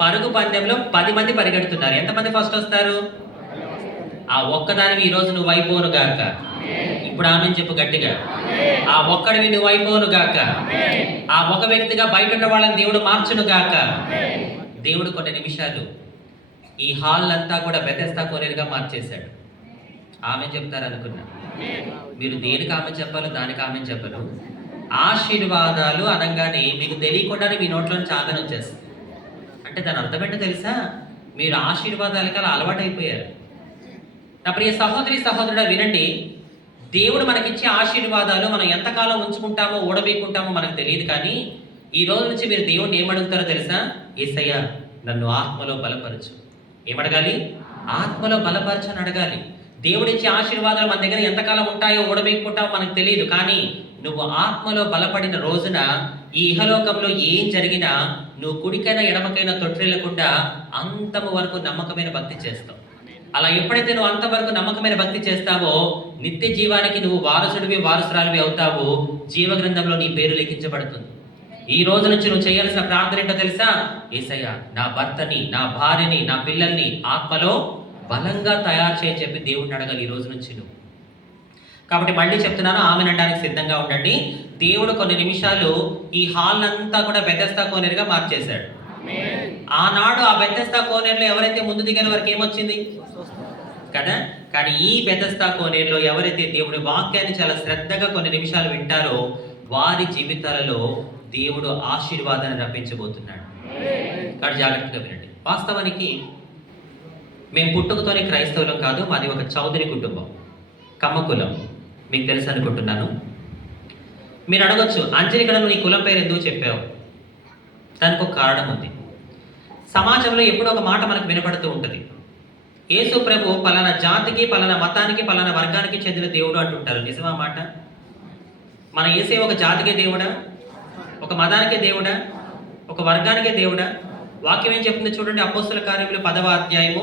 పరుగు పందెంలో 10 మంది పరిగెడుతున్నారు. ఎంతమంది ఫస్ట్ వస్తారు? ఆ ఒక్కదానివి ఈరోజు నువ్వు అయిపోను గాక. ఇప్పుడు ఆమె చెప్పు గట్టిగా. ఆ ఒక్కడివి నువ్వు అయిపోను గాక. ఆ ఒక వ్యక్తిగా బయట ఉన్న వాళ్ళని దేవుడు మార్చును గాక. దేవుడు కొన్ని నిమిషాలు ఈ హాల్ అంతా కూడా బెతెస్దా కోనేరుగా మార్చేశాడు. ఆమె చెప్తారు అనుకున్నా. మీరు దేనికి ఆమె చెప్పాలో దానికి ఆమె చెప్పరు. ఆశీర్వాదాలు అనగానే మీకు తెలియకుండానే మీ నోట్లో చాలా వచ్చేస్తుంది. అంటే దాని అర్థం ఏంటో తెలుసా? మీరు ఆశీర్వాదాలకి అలా అలవాటైపోయారు. నా ప్రియ సహోదరి సహోదరుడా వినండి, దేవుడు మనకిచ్చే ఆశీర్వాదాలు మనం ఎంతకాలం ఉంచుకుంటామో ఊడబీకుంటామో మనకు తెలియదు. కానీ ఈ రోజు నుంచి మీరు దేవుడిని ఏమడుగుతారో తెలుసా? యేసయ్యా నన్ను ఆత్మలో బలపరచు. ఏమడగాలి? ఆత్మలో బలపరచు అని అడగాలి. దేవుడిచ్చే ఆశీర్వాదాలు మన దగ్గర ఎంతకాలం ఉంటాయో ఊడబీక్కుంటామో మనకు తెలియదు. కానీ నువ్వు ఆత్మలో బలపడిన రోజున ఈ ఇహలోకంలో ఏం జరిగినా నువ్వు కుడికైనా ఎడమకైనా తొట్టిల్లకుండా అంతము వరకు నమ్మకమైన భక్తి చేస్తావు. అలా ఎప్పుడైతే నువ్వు అంతవరకు నమ్మకమైన భక్తి చేస్తావో నిత్య జీవానికి నువ్వు వారసుడివి వారసురాలివి అవుతావు. జీవ గ్రంథంలో నీ పేరు లిఖించబడుతుంది. ఈ రోజు నుంచి నువ్వు చేయాల్సిన ప్రార్థన ఏంటో తెలుసా? యేసయ్యా నా భర్తని, నా భార్యని, నా పిల్లల్ని ఆత్మలో బలంగా తయారు చేయని చెప్పి దేవుడిని అడగాలి ఈ రోజు నుంచి నువ్వు. కాబట్టి మళ్ళీ చెప్తున్నాను, ఆమెను అనడానికి సిద్ధంగా ఉండండి. దేవుడు కొన్ని నిమిషాలు ఈ హాల్ అంతా కూడా బెతెస్దా కోనేరుగా మార్చేశాడు. ఆనాడు ఆ బెతెస్దా కోనేరులో ఎవరైతే ముందు దిగిన వరకు ఏమొచ్చింది కదా? కానీ ఈ బెతెస్దా కోనేరులో ఎవరైతే దేవుడి వాక్యాన్ని చాలా శ్రద్ధగా కొన్ని నిమిషాలు వింటారో వారి జీవితాలలో దేవుడు ఆశీర్వాదాన్ని రప్పించబోతున్నాడు. కాబట్టి జాగ్రత్తగా వినండి. వాస్తవానికి మేము పుట్టుకతోనే క్రైస్తవులం కాదు. మాది ఒక చౌదరి కుటుంబం, కమ్మ కులం. మీకు తెలుసు అనుకుంటున్నాను. మీరు అడగొచ్చు, అంజలి ఇక్కడ నువ్వు నీ కులం పేరు ఎందుకు చెప్పావు? దానికి ఒక కారణం ఉంది. సమాజంలో ఎప్పుడో ఒక మాట మనకు వినపడుతూ ఉంటుంది. యేసు ప్రభు పలానా జాతికి, పలానా మతానికి, పలానా వర్గానికి చెందిన దేవుడు అంటుంటారు. నిజమా మాట? మన యేసే ఒక జాతికే దేవుడా? ఒక మతానికే దేవుడా? ఒక వర్గానికే దేవుడా? వాక్యం ఏం చెప్తుంది చూడండి. అపోస్తల కార్యములు 10వ అధ్యాయము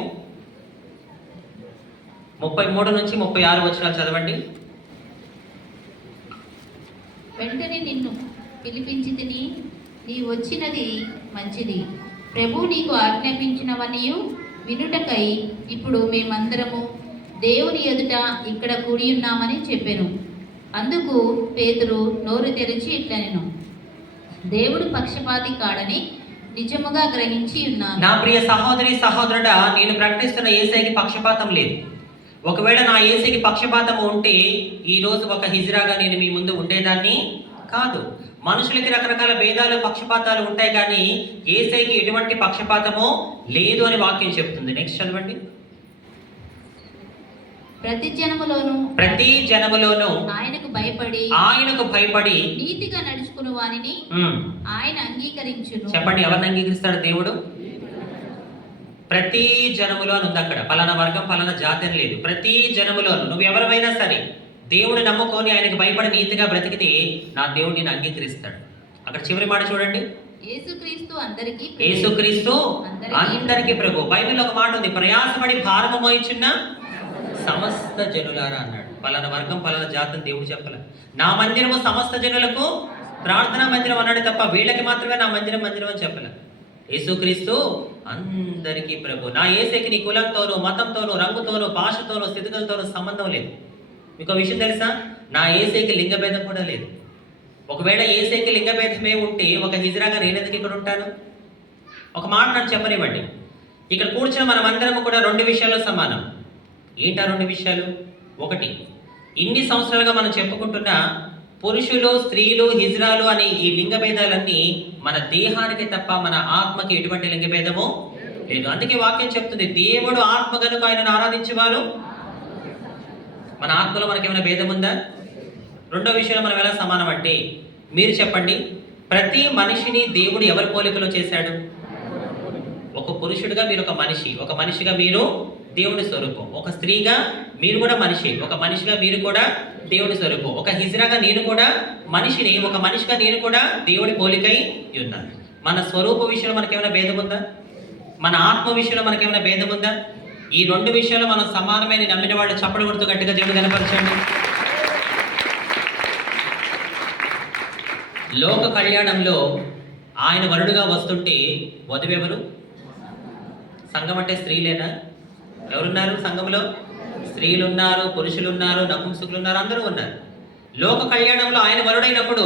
33 నుంచి 36 వచనాలు చదవండి. వెంటనే నిన్ను పిలిపించి తిని నీ వచ్చినది మంచిది. ప్రభు నీకు ఆజ్ఞాపించినవనియు వినుటకై ఇప్పుడు మేమందరము దేవుని ఎదుట ఇక్కడ కూడి ఉన్నామని చెప్పాను. అందుకు పేతురు నోరు తెరిచి ఇట్లనెను, దేవుడు పక్షపాతి కాడని నిజముగా గ్రహించి ఉన్నాను. నా ప్రియ సహోదరి సహోదరుడా, నేను ప్రకటిస్తున్న యేసయ్యకి పక్షపాతం లేదు. ఒకవేళ నా యేసయ్యకి పక్షపాతం ఉంటే ఈ రోజు ఒక హిజ్రాగా నేను మీ ముందు ఉండేదాన్ని కాదు. మనుషులకి రకరకాల భేదాలు పక్షపాతాలు ఉంటాయి, కానీ యేసయ్యకి ఎటువంటి పక్షపాతమో లేదు అని వాక్యం చెప్తుంది. నెక్స్ట్ చదవండి. ప్రతి జనములోను ఆయనకు భయపడి నీతిగా నడుచుకుని వానిని ఆయన అంగీకరించును. చెప్పండి, ఎవరిని అంగీకరిస్తాడు దేవుడు? ప్రతి జనములో అని ఉంది అక్కడ. పలానా వర్గం పలానా జాతి అని లేదు. ప్రతి జనములోను నువ్వు ఎవరివైనా సరే దేవుని నమ్ముకొని ఆయనకు భయపడి నీతిగా బ్రతికితే నా దేవుడు నేను అంగీకరిస్తాడు. అక్కడ చివరి మాట చూడండి. యేసుక్రీస్తు అందరికీ ప్రభు. బైబిల్లో ఒక మాట ఉంది, ప్రయాసపడి భారము మోయిచున్న సమస్త జనులారా అన్నాడు. పలానా వర్గం పలానా జాతిని దేవుడు చెప్పలే. నా మందిరము సమస్త జనులకు ప్రార్థనా మందిరం అన్నాడు తప్ప వీళ్ళకి మాత్రమే నా మందిరం అని చెప్పలే. యేసుక్రీస్తు అందరికీ ప్రభు. నా యేసయ్యకి నీ కులంతోనూ, మతంతోనూ, రంగుతోనూ, భాషతోనూ, స్థితిగతులతోనూ సంబంధం లేదు. మీకు విషయం తెలుసా? నా యేసయ్యకి లింగభేదం కూడా లేదు. ఒకవేళ యేసయ్యకి లింగభేదమే ఉంటే ఒక హిజ్రాగా నేనెందుకు ఇక్కడ ఉంటాను? ఒక మాట నాకు చెప్పనివ్వండి. ఇక్కడ కూర్చున్న మనం అందరం కూడా 2 విషయాల్లో సమానం. ఏంటా 2 విషయాలు? ఒకటి, ఇన్ని సంవత్సరాలుగా మనం చెప్పుకుంటున్న పురుషులు, స్త్రీలు, హిజ్రాలు అని ఈ లింగభేదాలన్నీ మన దేహానికి తప్ప మన ఆత్మకి ఎటువంటి లింగభేదము లేదు. అందుకే వాక్యం చెప్తుంది, దేవుడు ఆత్మ కనుక ఆయనను ఆరాధించేవారు. మన ఆత్మలో మనకేమైనా భేదం ఉందా? 2వ విషయంలో మనం ఎలా సమానం అంటే, మీరు చెప్పండి, ప్రతి మనిషిని దేవుడు ఎవరి పోలికలో చేశాడు? ఒక పురుషుడిగా మీరు ఒక మనిషి, ఒక మనిషిగా మీరు దేవుని స్వరూపం. ఒక స్త్రీగా మీరు కూడా మనిషి, ఒక మనిషిగా మీరు కూడా దేవుని స్వరూపం. ఒక హిజ్రాగా నేను కూడా మనిషిని, ఒక మనిషిగా నేను కూడా దేవుడి పోలికై ఉన్నాను. మన స్వరూప విషయంలో మనకేమైనా భేదం ఉందా? మన ఆత్మ విషయంలో మనకేమైనా భేదం ఉందా? ఈ 2 విషయాల్లో మనం సమానమైన నమ్మిన వాళ్ళు చప్పట్లు కొడుతూ గట్టిగా దేవుడు కనపరచండి. లోక కళ్యాణంలో ఆయన వరుడుగా వస్తుంటే వధువెవరు? సంఘం అంటే స్త్రీలేనా? ఎవరున్నారు సంఘంలో? స్త్రీలు ఉన్నారు, పురుషులు ఉన్నారు, నపుంసకులు ఉన్నారు, అందరూ ఉన్నారు. లోక కళ్యాణంలో ఆయన వరుడైనప్పుడు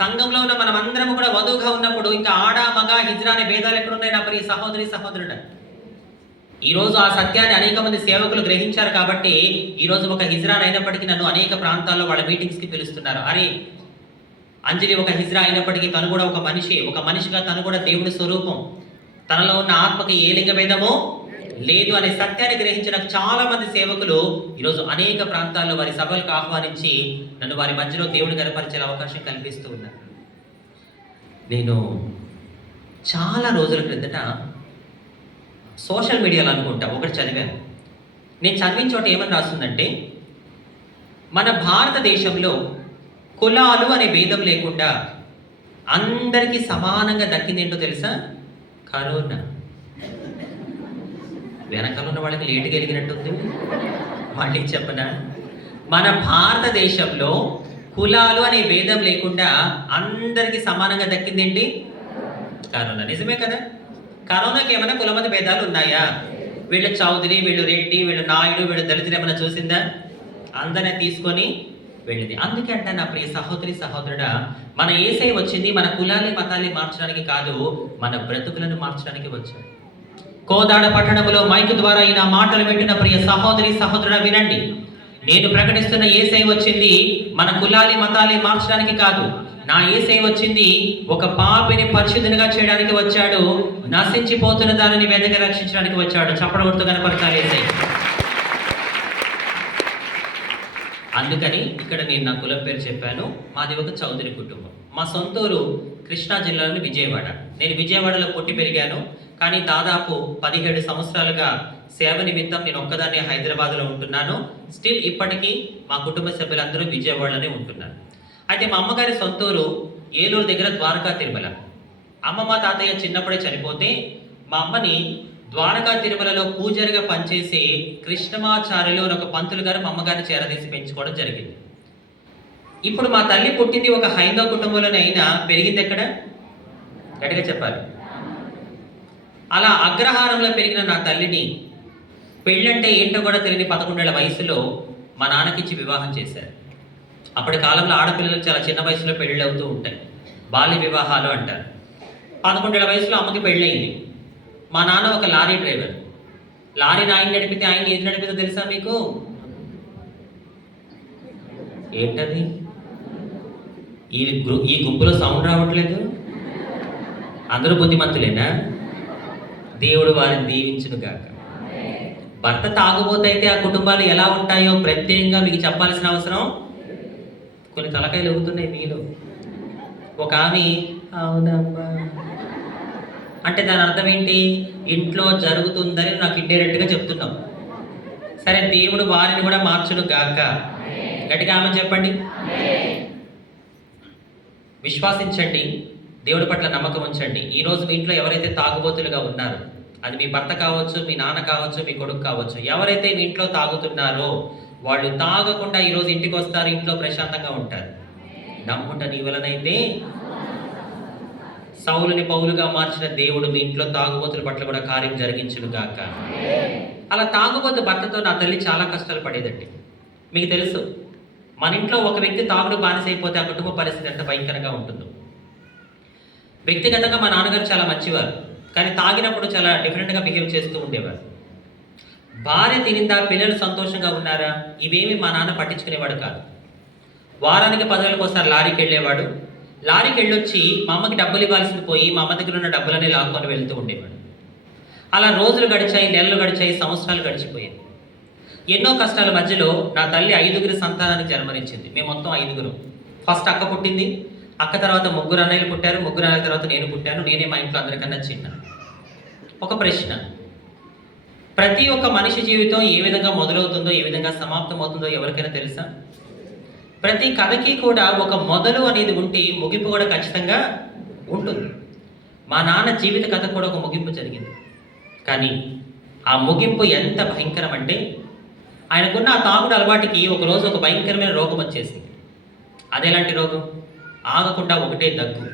సంఘంలో ఉన్న మనం అందరం కూడా వధువుగా ఉన్నప్పుడు ఇంకా ఆడ మగ హిజ్రా అనే భేదాలు ఎక్కడున్నాయి నా ప్రియ సహోదరి సహోదరుడు? ఈరోజు ఆ సత్యాన్ని అనేక మంది సేవకులు గ్రహించారు కాబట్టి ఈరోజు ఒక హిజ్రాన్ అయినప్పటికీ నన్ను అనేక ప్రాంతాల్లో వాళ్ళ మీటింగ్స్కి పిలుస్తున్నారు. అరే అంజలి ఒక హిజ్రా అయినప్పటికీ తను కూడా ఒక మనిషి, ఒక మనిషిగా తను కూడా దేవుడి స్వరూపం, తనలో ఉన్న ఆత్మకి ఏ లింగ భేదమో లేదు అనే సత్యాన్ని గ్రహించిన చాలా మంది సేవకులు ఈరోజు అనేక ప్రాంతాల్లో వారి సభలకు ఆహ్వానించి నన్ను వారి మధ్యలో దేవుని కనపరిచే అవకాశం కల్పిస్తూ ఉన్నారు. నేను చాలా రోజుల క్రిందట సోషల్ మీడియాలో అనుకుంటా ఒకటి చదివాను. నేను చదివిన చోట ఏమని రాస్తుందంటే, మన భారతదేశంలో కులాలు అనే భేదం లేకుండా అందరికీ సమానంగా దక్కింది ఏంటో తెలుసా? కరోనా. వెనకాల ఉన్న వాళ్ళకి లేటుగా ఎరిగినట్టుంది. మళ్ళీ చెప్పనా? మన భారతదేశంలో కులాలు అనే భేదం లేకుండా అందరికీ సమానంగా దక్కింది ఏంటి? కరోనా. నిజమే కదా? కరోనాకి ఏమైనా కులమత భేదాలు ఉన్నాయా? వీళ్ళు చౌదరి, వీళ్ళు రెడ్డి, వీళ్ళు నాయుడు, వీళ్ళు దళితులు ఏమైనా చూసిందా? అందరినీ తీసుకొని వెళ్ళింది. అందుకే అంట నా ప్రియ సహోదరి సహోదరుడా, మన యేసయ్య వచ్చింది మన కులాన్ని మతాల్ని మార్చడానికి కాదు, మన బ్రతుకులను మార్చడానికి వచ్చాడు. కోదాడ పట్టణంలో మైకు ద్వారా ఈ నా మాటలు వింటున్న ప్రియ సహోదరి సహోదరుడా వినండి. నేను ప్రకటిస్తున్న యేసయ్య వచ్చింది మన కులాలి మతాల్ని మార్చడానికి కాదు. నా యేసయ్య వచ్చింది ఒక పాపిని పరిశుద్ధునిగా చేయడానికి వచ్చాడు. నశించిపోతున్న దానిని వెదకి రక్షించడానికి వచ్చాడు. చప్పడ కొడుతూ కనపరచాలి యేసయ్య. అందుకని ఇక్కడ నేను నా కులం పేరు చెప్పాను. మాది ఒక చౌదరి కుటుంబం. మా సొంతూరు కృష్ణా జిల్లాలోని విజయవాడ. నేను విజయవాడలో పుట్టి పెరిగాను. కానీ దాదాపు 17 సంవత్సరాలుగా సేవ నిమిత్తం నేను ఒక్కదాన్ని హైదరాబాద్లో ఉంటున్నాను. స్టిల్ ఇప్పటికీ మా కుటుంబ సభ్యులందరూ విజయవాడలోనే ఉంటున్నారు. అయితే మా అమ్మగారి సొంతూరు ఏలూరు దగ్గర ద్వారకా తిరుమల. అమ్మమ్మ తాతయ్య చిన్నప్పుడే చనిపోతే మా అమ్మని ద్వారకా తిరుమలలో పూజారిగా పనిచేసి కృష్ణమాచార్యులు అని ఒక పంతులు గారు మా అమ్మగారిని చేరదీసి పెంచుకోవడం జరిగింది. ఇప్పుడు మా తల్లి పుట్టింది ఒక హైందవ కుటుంబంలోనే అయినా పెరిగింది ఎక్కడ? గట్టిగా చెప్పాలి. అలా అగ్రహారంలో పెరిగిన నా తల్లిని పెళ్ళంటే ఏంటో కూడా తెలియని 11 ఏళ్ల వయసులో మా నాన్నకిచ్చి వివాహం చేశారు. అప్పటి కాలంలో ఆడపిల్లలకు చాలా చిన్న వయసులో పెళ్ళి అవుతూ ఉంటాయి, బాల్య వివాహాలు అంటారు. 11 ఏళ్ల వయసులో అమ్మకి పెళ్ళయింది. మా నాన్న ఒక లారీ డ్రైవర్. లారీని ఆయన నడిపితే ఆయన ఏది నడిపిందో తెలుసా మీకు? ఏంటది? ఈ గుంపులో సౌండ్ రావట్లేదు. అందరూ బుద్ధిమంతులేనా? దేవుడు వారిని దీవించును గాక. భర్త తాగుబోతైతే ఆ కుటుంబాలు ఎలా ఉంటాయో ప్రత్యేకంగా మీకు చెప్పాల్సిన అవసరం. కొన్ని తలకాయలు ఎగుతున్నాయి మీలో. ఒక ఆమె అవునమ్మా అంటే దాని అర్థం ఏంటి? ఇంట్లో జరుగుతుందని నాకు ఇండైరెక్ట్గా చెప్తున్నాం. సరే, దేవుడు వారిని కూడా మార్చును గాక. గట్టిగా ఆమె చెప్పండి. విశ్వాసించండి, దేవుడి పట్ల నమ్మకం ఉంచండి. ఈరోజు మీ ఇంట్లో ఎవరైతే తాగుబోతులుగా ఉన్నారో, అది మీ భర్త కావచ్చు, మీ నాన్న కావచ్చు, మీ కొడుకు కావచ్చు, ఎవరైతే మీ ఇంట్లో తాగుతున్నారో వాళ్ళు తాగకుండా ఈరోజు ఇంటికి వస్తారు, ఇంట్లో ప్రశాంతంగా ఉంటారు. నమ్ముట నీ వలనైతే సౌలుని పౌలుగా మార్చిన దేవుడు మీ ఇంట్లో తాగుబోతుల పట్ల కూడా కార్యం జరిగించును గాక. అలా తాగుబోతు భర్తతో నా తల్లి చాలా కష్టాలు పడేదండి. మీకు తెలుసు, మన ఇంట్లో ఒక వ్యక్తి తాగుడు బానిసైపోతే ఆ కుటుంబ పరిస్థితి ఎంత భయంకరంగా ఉంటుందో. వ్యక్తిగతంగా మా నాన్నగారు చాలా మంచివారు, కానీ తాగినప్పుడు చాలా డిఫరెంట్గా బిహేవ్ చేస్తూ ఉండేవారు. భార్య తినిందా, పిల్లలు సంతోషంగా ఉన్నారా, ఇవేమి మా నాన్న పట్టించుకునేవాడు కాదు. వారానికి 10 రోజులకు ఒకసారి లారీకి వెళ్ళేవాడు. లారీకి వెళ్ళొచ్చి మా అమ్మకి డబ్బులు ఇవ్వాల్సింది పోయి మా అమ్మ దగ్గర ఉన్న డబ్బులనే లాక్కొని వెళ్తూ ఉండేవాడు. అలా రోజులు గడిచాయి, నెలలు గడిచాయి, సంవత్సరాలు గడిచిపోయాయి. ఎన్నో కష్టాల మధ్యలో నా తల్లి 5గురు సంతానానికి జన్మనిచ్చింది. మేము మొత్తం 5గురు. ఫస్ట్ అక్క పుట్టింది, అక్క తర్వాత 3 అన్నయ్యలు పుట్టారు, 3 అన్నయ్యల తర్వాత నేను పుట్టాను. నేనే మా ఇంట్లో అందరికన్నా చిన్న. ఒక ప్రశ్న, ప్రతి ఒక్క మనిషి జీవితం ఏ విధంగా మొదలవుతుందో, ఏ విధంగా సమాప్తం అవుతుందో ఎవరికైనా తెలుసా? ప్రతి కథకి కూడా ఒక మొదలు అనేది ఉంటే ముగింపు కూడా ఖచ్చితంగా ఉంటుంది. మా నాన్న జీవిత కథ కూడా ఒక ముగింపు జరిగింది. కానీ ఆ ముగింపు ఎంత భయంకరం అంటే, ఆయనకున్న ఆ తాగుడు అలవాటికి ఒకరోజు ఒక భయంకరమైన రోగం వచ్చేసింది. అదేలాంటి రోగం? ఆగకుండా ఒకటే దగ్గు.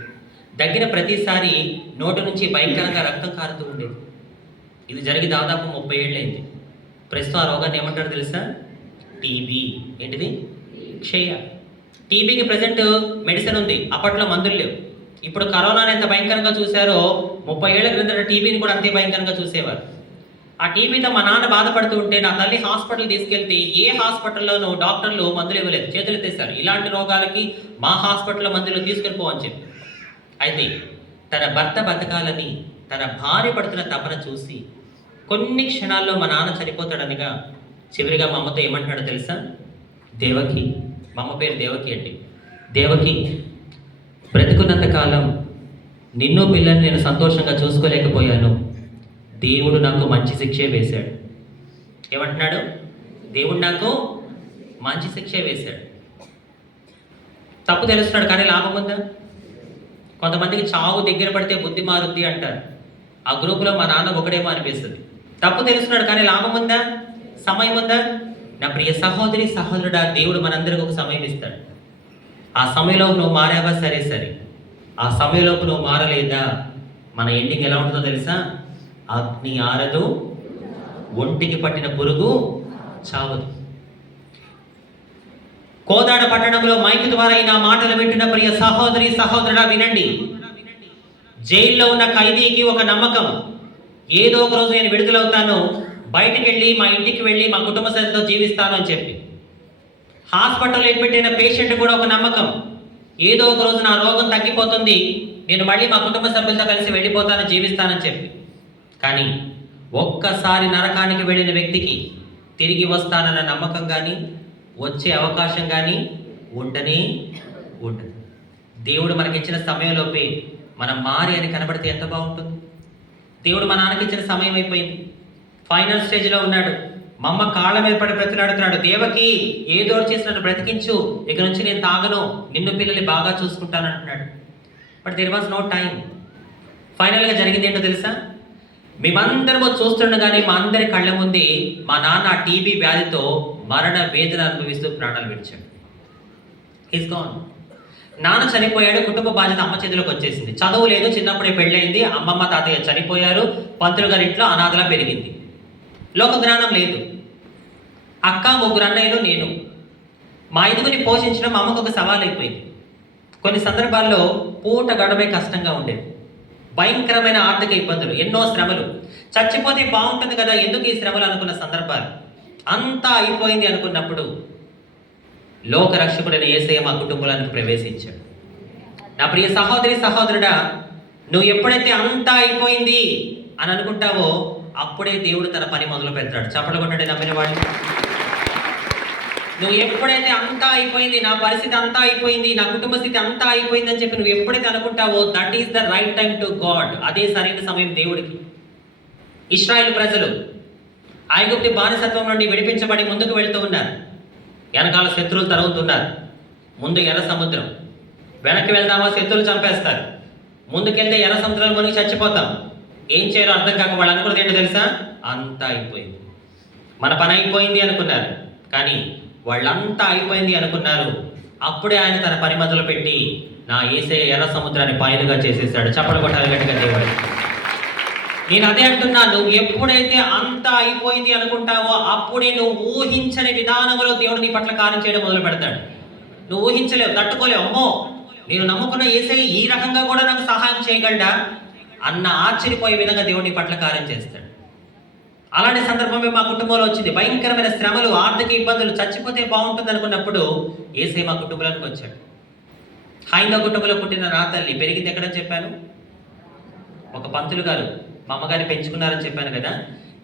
దగ్గిన ప్రతిసారి నోటి నుంచి భయంకరంగా రక్తం కారుతూ ఉండేది. ఇది జరిగి దాదాపు 30 ఏళ్ళైంది. ప్రస్తుతం ఆ రోగాన్ని ఏమంటారు తెలుసా? టీబీ. ఏంటిది? క్షయ. టీబీకి ప్రజెంట్ మెడిసిన్ ఉంది, అప్పట్లో మందులు లేవు. ఇప్పుడు కరోనాని ఎంత భయంకరంగా చూశారో 30 ఏళ్ల క్రిందట టీబీని కూడా అంతే భయంకరంగా చూసేవారు. ఆ టీబీతో మా నాన్న బాధపడుతూ ఉంటే నా తల్లి హాస్పిటల్ తీసుకెళ్తే ఏ హాస్పిటల్లోనూ డాక్టర్లు మందులు ఇవ్వలేదు, చేతులు ఎత్తేస్తారు. ఇలాంటి రోగాలకి మా హాస్పిటల్లో మందులు తీసుకెళ్ళిపోవని చెప్పి. అయితే తన భర్త బతకాలని తన భార్య పడుతున్న తపన చూసి కొన్ని క్షణాల్లో మా నాన్న చనిపోతాడనగా చివరిగా మా అమ్మతో ఏమంటున్నాడో తెలుసా? దేవకి, మా అమ్మ పేరు దేవకి అండి. దేవకి, బ్రతుకున్నంత కాలం నిన్ను పిల్లల్ని నేను సంతోషంగా చూసుకోలేకపోయాను. దేవుడు నాకు మంచి శిక్షే వేశాడు. ఏమంటున్నాడు? దేవుడు నాకు మంచి శిక్షే వేశాడు. తప్పు తెలుస్తున్నాడు, కానీ లాభం ఉందా? కొంతమందికి చావు దగ్గర పడితే బుద్ధి మారుద్ది అంటారు. ఆ గ్రూపులో మా నాన్న ఒకడేమో అనిపిస్తుంది. తప్పు తెలుస్తున్నాడు, కానీ లాభం ఉందా? సమయం ఉందా? నా ప్రియ సహోదరి సహోదరుడా, దేవుడు మనందరికీ ఒక సమయం ఇస్తాడు. ఆ సమయంలో నువ్వు మారావా? సరే సరే. ఆ సమయంలోపు నువ్వు మారలేదా, మన ఎండింగ్ ఎలా ఉంటుందో తెలుసా? అగ్ని ఆరదు, ఒంటికి పట్టిన పురుగు చావదు. కోదాడ పట్టణంలో మైక్ ద్వారా ఈ నా మాటలు వింటున్న ప్రియ సహోదరి సహోదరుడా వినండి. జైల్లో ఉన్న ఖైదీకి ఒక నమ్మకం, ఏదో ఒక రోజు నేను విడుదలవుతాను, బయటికి వెళ్ళి మా ఇంటికి వెళ్ళి మా కుటుంబ సభ్యులతో జీవిస్తాను అని చెప్పి. హాస్పిటల్లో పెట్టిన పేషెంట్ కూడా ఒక నమ్మకం, ఏదో ఒక రోజు నా రోగం తగ్గిపోతుంది, నేను మళ్ళీ మా కుటుంబ సభ్యులతో కలిసి వెళ్ళిపోతాను, జీవిస్తానని చెప్పి. కానీ ఒక్కసారి నరకానికి వెళ్ళిన వ్యక్తికి తిరిగి వస్తానన్న నమ్మకం కానీ వచ్చే అవకాశం కానీ ఉండనే ఉండదు. దేవుడు మనకిచ్చిన సమయంలోపే మనం మారి అని కనబడితే ఎంత బాగుంటుంది. దేవుడు మా నాన్నకిచ్చిన సమయం అయిపోయింది, ఫైనల్ స్టేజ్లో ఉన్నాడు. మా అమ్మ కాళ్ళ మీద పడి బ్రతిలాడుతున్నాడు, దేవకి ఏదో చేసి నన్ను బ్రతికించు, ఇక నుంచి నేను తాగను, నిన్ను పిల్లల్ని బాగా చూసుకుంటాను అంటున్నాడు. But there was no time. ఫైనల్గా జరిగింది ఏంటో తెలుసా? మేమందరము చూస్తుండగానే మా అందరి కళ్ళ ముందే మా నాన్న టీబీ వ్యాధితో మరణ వేదన అనుభవిస్తూ ప్రాణాలు విడిచాడు. He's gone. నాన్న చనిపోయాడు, కుటుంబ బాధ్యత అమ్మ చేతిలోకి వచ్చేసింది. చదువు లేదు, చిన్నప్పుడే పెళ్ళయింది, అమ్మమ్మ తాతయ్య చనిపోయారు, పంతులు గారి ఇంట్లో అనాథలా పెరిగింది. లోక జ్ఞానం లేదు. అక్క, ముగ్గురు అన్నయ్యలు, నేను. మా ఐదుగురిని పోషించడం మా అమ్మకు ఒక సవాల్ అయిపోయింది. కొన్ని సందర్భాల్లో పూట గడమే కష్టంగా ఉండేది. భయంకరమైన ఆర్థిక ఇబ్బందులు, ఎన్నో శ్రమలు. చచ్చిపోతే బాగుంటుంది కదా, ఎందుకు ఈ శ్రమలు అనుకున్న సందర్భాలు. అంతా అయిపోయింది అనుకున్నప్పుడు లోక రక్షకుడైన యేసయ్య మా కుటుంబానికి ప్రవేశించాడు. నా ప్రియ సహోదరి సహోదరుడా, నువ్వు ఎప్పుడైతే అంతా అయిపోయింది అని అనుకుంటావో అప్పుడే దేవుడు తన పని మొదలు పెడతాడు. చప్పట్లు కొట్టండి నమ్మిన వాళ్ళు. నువ్వు ఎప్పుడైతే అంతా అయిపోయింది, నా పరిస్థితి అంతా అయిపోయింది, నా కుటుంబ స్థితి అంతా అయిపోయింది అని చెప్పి నువ్వు ఎప్పుడైతే అనుకుంటావో that is the right time to God. అదే సరైన సమయం దేవుడికి. ఇశ్రాయేలు ప్రజలు ఐగుప్తు బానిసత్వం నుండి విడిపించబడి ముందుకు వెళ్తూ ఉన్నారు. వెనకాల శత్రువులు తరుగుతున్నారు. ముందు ఎర్ర సముద్రం, వెనక్కి వెళ్దామా శత్రువులు చంపేస్తారు, ముందుకెళ్తే ఎర్ర సముద్రం మునిగి చచ్చిపోతాం. ఏం చేయాలో అర్థం కాక వాళ్ళు అనుకున్నది ఏంటో తెలుసా? అంతా అయిపోయింది, మన పని అయిపోయింది అనుకున్నారు. కానీ వాళ్ళంతా అయిపోయింది అనుకున్నారు. అప్పుడే ఆయన తన పని మొదలు పెట్టి నా యేసయ్య ఎర్ర సముద్రాన్ని పాయలుగా చేసేసాడు. చప్పట్లు కొట్టాలి గట్టిగా దేవుడు. నేను అదే అంటున్నా, నువ్వు ఎప్పుడైతే అంతా అయిపోయింది అనుకుంటావో అప్పుడే నువ్వు ఊహించని విధానంలో దేవుడు నీ పట్ల కార్యం చేయడం మొదలు పెడతాడు. నువ్వు ఊహించలేవు, తట్టుకోలేవు. అమ్మో, నేను నమ్ముకున్న యేసయ్య ఈ రకంగా కూడా నాకు సహాయం చేయగలడా అన్న ఆశ్చర్యపోయే విధంగా దేవుడు నీ పట్ల కార్యం చేస్తాడు. అలాంటి సందర్భమే మా కుటుంబంలో వచ్చింది. భయంకరమైన శ్రమలు, ఆర్థిక ఇబ్బందులు, చచ్చిపోతే బాగుంటుంది అనుకున్నప్పుడు యేసయ్య మా కుటుంబంలోకి వచ్చాడు. హైందవ కుటుంబంలో పుట్టిన నా తల్లి పెరిగింది ఎక్కడని చెప్పాను? ఒక పంతులు గారు మా అమ్మగారిని పెంచుకున్నారని చెప్పాను కదా.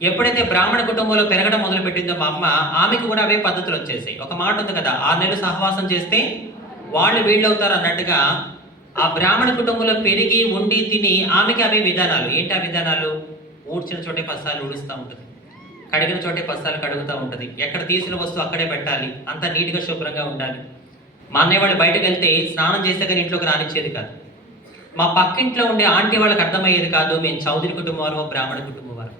ఎప్పుడైతే బ్రాహ్మణ కుటుంబంలో పెరగడం మొదలు పెట్టిందో మా అమ్మ, ఆమెకు కూడా అవే పద్ధతులు వచ్చేసాయి. ఒక మాట ఉంది కదా, 6 నెలలు సహవాసం చేస్తే వాళ్ళు వీళ్ళవుతారు అన్నట్టుగా ఆ బ్రాహ్మణ కుటుంబంలో పెరిగి ఉండి తిని ఆమెకి అవే విధానాలు. ఏంటి ఆ విధానాలు? ఊడ్చిన చోటే పస్తాలు ఊడుస్తూ ఉంటుంది, కడిగిన చోటే పస్తాలు కడుగుతూ ఉంటుంది, ఎక్కడ తీసిన వస్తువు అక్కడే పెట్టాలి, అంతా నీట్గా శుభ్రంగా ఉండాలి. మా అన్నయ్య వాళ్ళు బయటకు వెళ్తే స్నానం చేస్తే కానీ ఇంట్లోకి రానిచ్చేది కాదు. మా పక్కింట్లో ఉండే ఆంటీ వాళ్ళకి అర్థమయ్యేది కాదు మేము చౌదరి కుటుంబం వారు, బ్రాహ్మణ కుటుంబం వారు.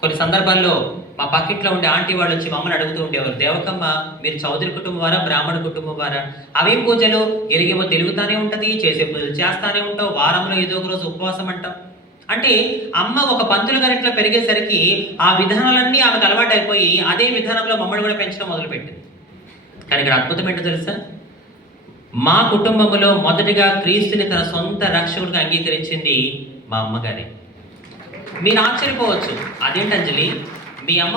కొన్ని సందర్భాల్లో మా పక్కింట్లో ఉండే ఆంటీ వాళ్ళు వచ్చి మమ్మల్ని అడుగుతూ ఉండేవారు, దేవకమ్మ మీరు చౌదరి కుటుంబం వారా, బ్రాహ్మణ కుటుంబం వారా? అవేం పూజలు? ఎరిగేమో తిరుగుతానే ఉంటుంది, చేసే పూజలు చేస్తానే ఉంటావు, వారంలో ఏదో ఒక రోజు ఉపవాసం అంటాం. అంటే అమ్మ ఒక పంతులు గారింట్లో పెరిగేసరికి ఆ విధానాలన్నీ ఆమెకు అలవాటు అయిపోయి అదే విధానంలో మమ్మల్ని కూడా పెంచడం మొదలుపెట్టింది. కానీ ఇక్కడ అద్భుతం ఏంటో తెలుసా? మా కుటుంబంలో మొదటిగా క్రీస్తుని తన సొంత రక్షకుడిగా అంగీకరించింది మా అమ్మగారే. మీరు ఆశ్చర్యపోవచ్చు, అదేంటి అంజలి, మీ అమ్మ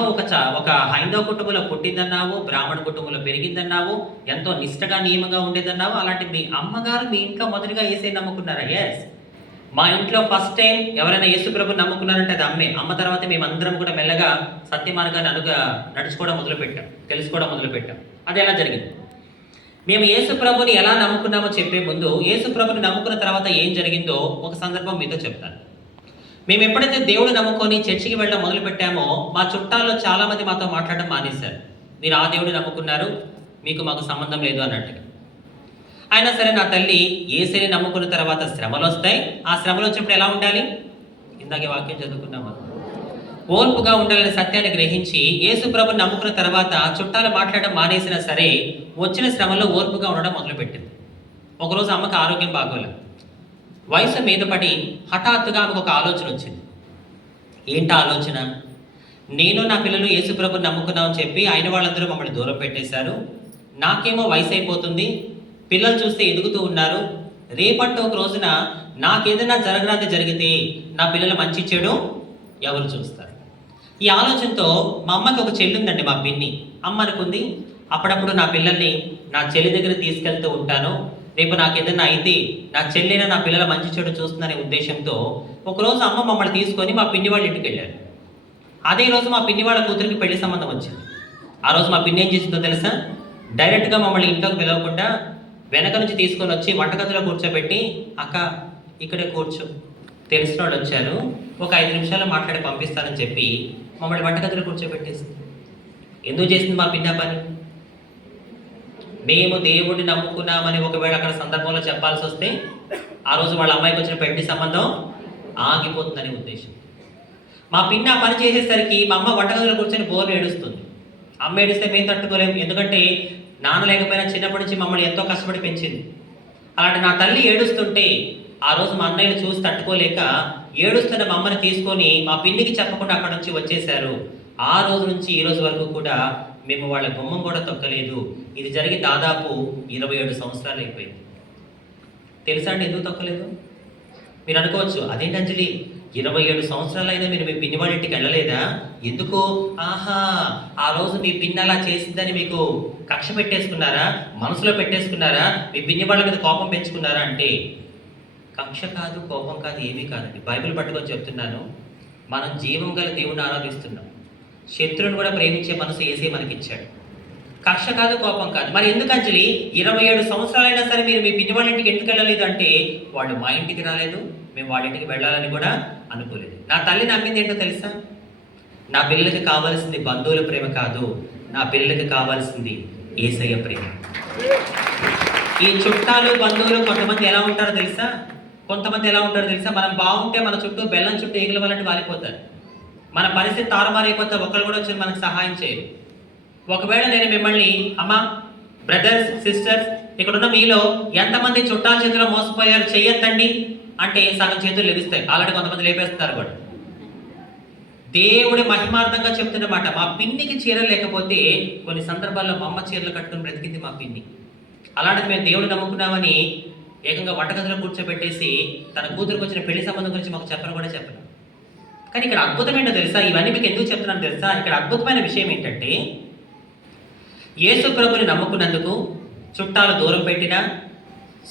ఒక హైందవ కుటుంబంలో పుట్టిందన్నావు, బ్రాహ్మణ కుటుంబంలో పెరిగిందన్నావు, ఎంతో నిష్టగా నియమంగా ఉండేదన్నావు. అలాంటి మీ అమ్మగారు మీ ఇంట్లో మొదటిగా యేసయ్యని నమ్ముకున్నారా? ఎస్. మా ఇంట్లో ఫస్ట్ టైం ఎవరైనా యేసు ప్రభుని నమ్ముకున్నారంటే అది అమ్మే. అమ్మ తర్వాత మేమందరం కూడా మెల్లగా సత్య మార్గాన్ని నడుచుకోవడం మొదలుపెట్టాం, తెలుసుకోవడం మొదలుపెట్టాం. అది ఎలా జరిగింది? మేము యేసు ప్రభుని ఎలా నమ్ముకున్నామో చెప్పే ముందు యేసు ప్రభుని నమ్ముకున్న తర్వాత ఏం జరిగిందో ఒక సందర్భం మీతో చెప్తాను. మేము ఎప్పుడైతే దేవుడు నమ్ముకొని చర్చికి వెళ్ళడం మొదలు పెట్టామో మా చుట్టాల్లో చాలా మంది మాతో మాట్లాడడం మానేశారు. మీరు ఆ దేవుడు నమ్ముకున్నారు, మీకు మాకు సంబంధం లేదు అన్నట్టుగా. అయినా సరే నా తల్లి యేసుని నమ్ముకున్న తర్వాత శ్రమలు వస్తాయి. ఆ శ్రమలు వచ్చినప్పుడు ఎలా ఉండాలి? ఇందాకే వాక్యం చదువుకున్నామా? ఓర్పుగా ఉండాలనే సత్యాన్ని గ్రహించి యేసు ప్రభుని నమ్ముకున్న తర్వాత చుట్టాలు మాట్లాడడం మానేసినా సరే వచ్చిన శ్రమలో ఓర్పుగా ఉండడం మొదలుపెట్టింది. ఒకరోజు అమ్మకి ఆరోగ్యం బాగోలేదు. వయసు మీద పడి హఠాత్తుగా ఆమెకు ఒక ఆలోచన వచ్చింది. ఏంటా ఆలోచన? నేను నా పిల్లలు యేసు ప్రభుని నమ్ముకున్నామని చెప్పి అయిన వాళ్ళందరూ మమ్మల్ని దూరం పెట్టేశారు. నాకేమో వయసు అయిపోతుంది, పిల్లలు చూస్తే ఎదుగుతూ ఉన్నారు. రేపటి ఒక రోజున నాకేదైనా జరగరాది జరిగితే నా పిల్లలు మంచి చెడు ఎవరు చూస్తారు? ఈ ఆలోచనతో మా అమ్మకి ఒక చెల్లి ఉందండి, మా పిన్ని. అమ్మ అనుకుంది, అప్పుడప్పుడు నా పిల్లల్ని నా చెల్లి దగ్గర తీసుకెళ్తూ ఉంటాను, రేపు నాకు ఏదైనా అయితే నా చెల్లెన నా పిల్లల మంచి చెడు చూస్తుందనే ఉద్దేశంతో ఒకరోజు అమ్మ మమ్మల్ని తీసుకొని మా పిన్ని వాళ్ళ ఇంటికి వెళ్ళారు. అదే రోజు మా పిన్ని వాళ్ళ కూతురికి పెళ్లి సంబంధం వచ్చింది. ఆ రోజు మా పిన్ని ఏం చేసిందో తెలుసా? డైరెక్ట్గా మమ్మల్ని ఇంట్లోకి పిలవకుండా వెనక నుంచి తీసుకొని వచ్చి వంటగదిలో కూర్చోబెట్టి, అక్క ఇక్కడే కూర్చో, తెలిసిన వాళ్ళు వచ్చారు, ఒక 5 నిమిషాల్లో మాట్లాడి పంపిస్తానని చెప్పి మమ్మల్ని వంటగదిలో కూర్చోబెట్టేసింది. ఎందుకు చేసింది మా పిన్న పని? మేము దేవుడిని నమ్ముకున్నామని ఒకవేళ అక్కడ సందర్భంలో చెప్పాల్సి వస్తే ఆ రోజు వాళ్ళ అమ్మాయికి వచ్చిన పెళ్లి సంబంధం ఆగిపోతుందనే ఉద్దేశం. మా పిన్న ఆ పని చేసేసరికి మా అమ్మ వంటగదిలో కూర్చొని బోర్లు ఏడుస్తుంది. అమ్మ ఏడిస్తే మేము తట్టుకోలేము, ఎందుకంటే నాన్న లేకపోయినా చిన్నప్పటి నుంచి మమ్మల్ని ఎంతో కష్టపడి పెంచింది. అలాంటి నా తల్లి ఏడుస్తుంటే ఆ రోజు మా అన్నయ్యలు చూసి తట్టుకోలేక ఏడుస్తున్న మా అమ్మని తీసుకొని మా పిన్నికి చెప్పకుండా అక్కడ నుంచి వచ్చేశారు. ఆ రోజు నుంచి ఈ రోజు వరకు కూడా మేము వాళ్ళ గుమ్మం కూడా తొక్కలేదు. ఇది జరిగి దాదాపు 27 సంవత్సరాలు అయిపోయింది. తెలుసా అండి ఎందుకు తొక్కలేదు? మీరు అనుకోవచ్చు, అదేంటి అంజలి 27 సంవత్సరాలు అయినా మీరు మీ పిన్ని వాళ్ళ ఇంటికి వెళ్ళలేదా? ఎందుకు? ఆహా, ఆ రోజు మీ పిన్ని అలా చేసిందని మీకు కక్ష పెట్టేసుకున్నారా, మనసులో పెట్టేసుకున్నారా, మీ పిన్ని వాళ్ళ మీద కోపం పెంచుకున్నారా అంటే కక్ష కాదు, కోపం కాదు, ఏమీ కాదండి. బైబిల్ పట్టుకొని చెప్తున్నాను, మనం జీవం గల దేవుణ్ణి ఆరాధిస్తున్నాం. శత్రువుని కూడా ప్రేమించే మనసు యేసే మనకిచ్చాడు. కక్ష కాదు, కోపం కాదు. మరి ఎందుకు అంజలి 27 సంవత్సరాలైనా సరే మీరు మీ పిన్ని వాళ్ళ ఇంటికి ఎందుకు వెళ్ళలేదు అంటే వాళ్ళు మా ఇంటికి రాలేదు, మేము వాళ్ళ ఇంటికి వెళ్ళాలని కూడా అనుకోలేదు. నా తల్లి నమ్మింది ఏంటో తెలుసా? నా పిల్లలకి కావాల్సింది బంధువుల ప్రేమ కాదు, నా పిల్లలకి కావాల్సింది యేసయ్య ప్రేమ. ఈ చుట్టాలు బంధువులు కొంతమంది ఎలా ఉంటారో తెలుసా? మనం బాగుంటే మన చుట్టూ బెల్లం చుట్టూ ఈగల వల్లటి వాలిపోతారు. మన పరిస్థితి తారుమారైపోతే ఒకరు కూడా వచ్చి మనకు సహాయం చేయరు. ఒకవేళ నేను మిమ్మల్ని అమ్మ, బ్రదర్స్, సిస్టర్స్, ఇక్కడున్న మీలో ఎంతమంది చుట్టాల చేతిలో మోసపోయారు చెయ్యొద్దండి అంటే సగం చేతులు లెగిస్తాయి. ఆల్రెడీ కొంతమంది లేపేస్తున్నారు కూడా. దేవుడి మహిమార్థంగా చెప్తున్నమాట. మా పిన్నికి చీరలు లేకపోతే కొన్ని సందర్భాల్లో మా అమ్మ చీరలు కట్టుకుని బ్రతికింది మా పిన్ని. అలాంటిది మేము దేవుడు నమ్ముకున్నామని ఏకంగా వంటగదిలో కూర్చోబెట్టేసి తన కూతురికి వచ్చిన పెళ్లి సంబంధం గురించి మాకు చెప్పను కూడా చెప్పను. కానీ ఇక్కడ అద్భుతం ఏంటో తెలుసా? ఇవన్నీ మీకు ఎందుకు చెప్తున్నాను తెలుసా? ఇక్కడ అద్భుతమైన విషయం ఏంటంటే యేసు ప్రభుని నమ్ముకున్నందుకు చుట్టాలు దూరం పెట్టినా,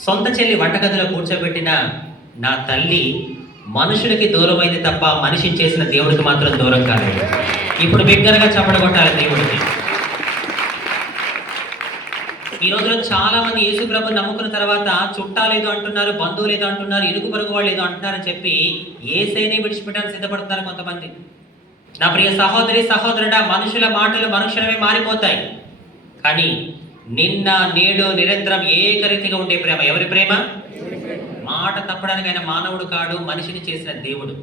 సొంత చెల్లి వంటగదిలో కూర్చోబెట్టిన నా తల్లి మనుషులకి దూరం అయితే తప్ప మనిషిని చేసిన దేవుడికి మాత్రం దూరం కాలేదు. ఇప్పుడు బిగ్గరగా చప్పడగొట్టాలి దేవుడికి. ఈ రోజులో చాలా మంది యేసు ప్రభుని నమ్ముకున్న తర్వాత చుట్టాలు ఏదో అంటున్నారు, బంధువులు ఏదో అంటున్నారు, ఇరుగు పొరుగు వాళ్ళు ఏదో అంటున్నారని చెప్పి యేసయ్యనే విడిచిపెట్టడానికి సిద్ధపడుతున్నారు కొంతమంది. నా ప్రియ సహోదరి, సహోదరుడా, మనుషుల మాటలు మనుషులమే మారిపోతాయి, కానీ నిన్న నేడు నిరంతరం ఏకరీతిగా ఉండే ప్రేమ ఎవరి ప్రేమ? మాట తప్పడానికి ఆయన మానవుడు కాడు, మనిషిని చేసిన దేవుడు.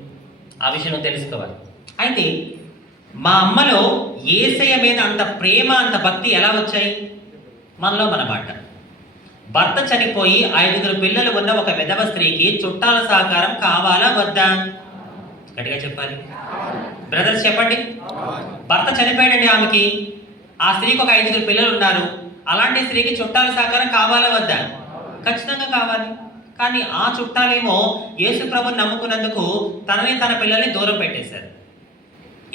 ఆ విషయం తెలుసుకోవాలి. అయితే మా అమ్మలో యేసయ్య మీద అంత ప్రేమ, అంత భక్తి ఎలా వచ్చాయి? మనలో మన మాట. భర్త చనిపోయి 5 పిల్లలు ఉన్న ఒక విధవ స్త్రీకి చుట్టాల సహకారం కావాలా వద్దా? గట్టిగా చెప్పాలి. బ్రదర్స్ చెప్పండి. భర్త చనిపోయాడండి ఆమెకి. ఆ స్త్రీకి ఒక 5 పిల్లలు ఉన్నారు. అలాంటి స్త్రీకి చుట్టాల సహకారం కావాలా వద్దా? ఖచ్చితంగా కావాలి. కానీ ఆ చుట్టాలేమో యేసు ప్రభుని నమ్ముకున్నందుకు తనని తన పిల్లల్ని దూరం పెట్టేశారు.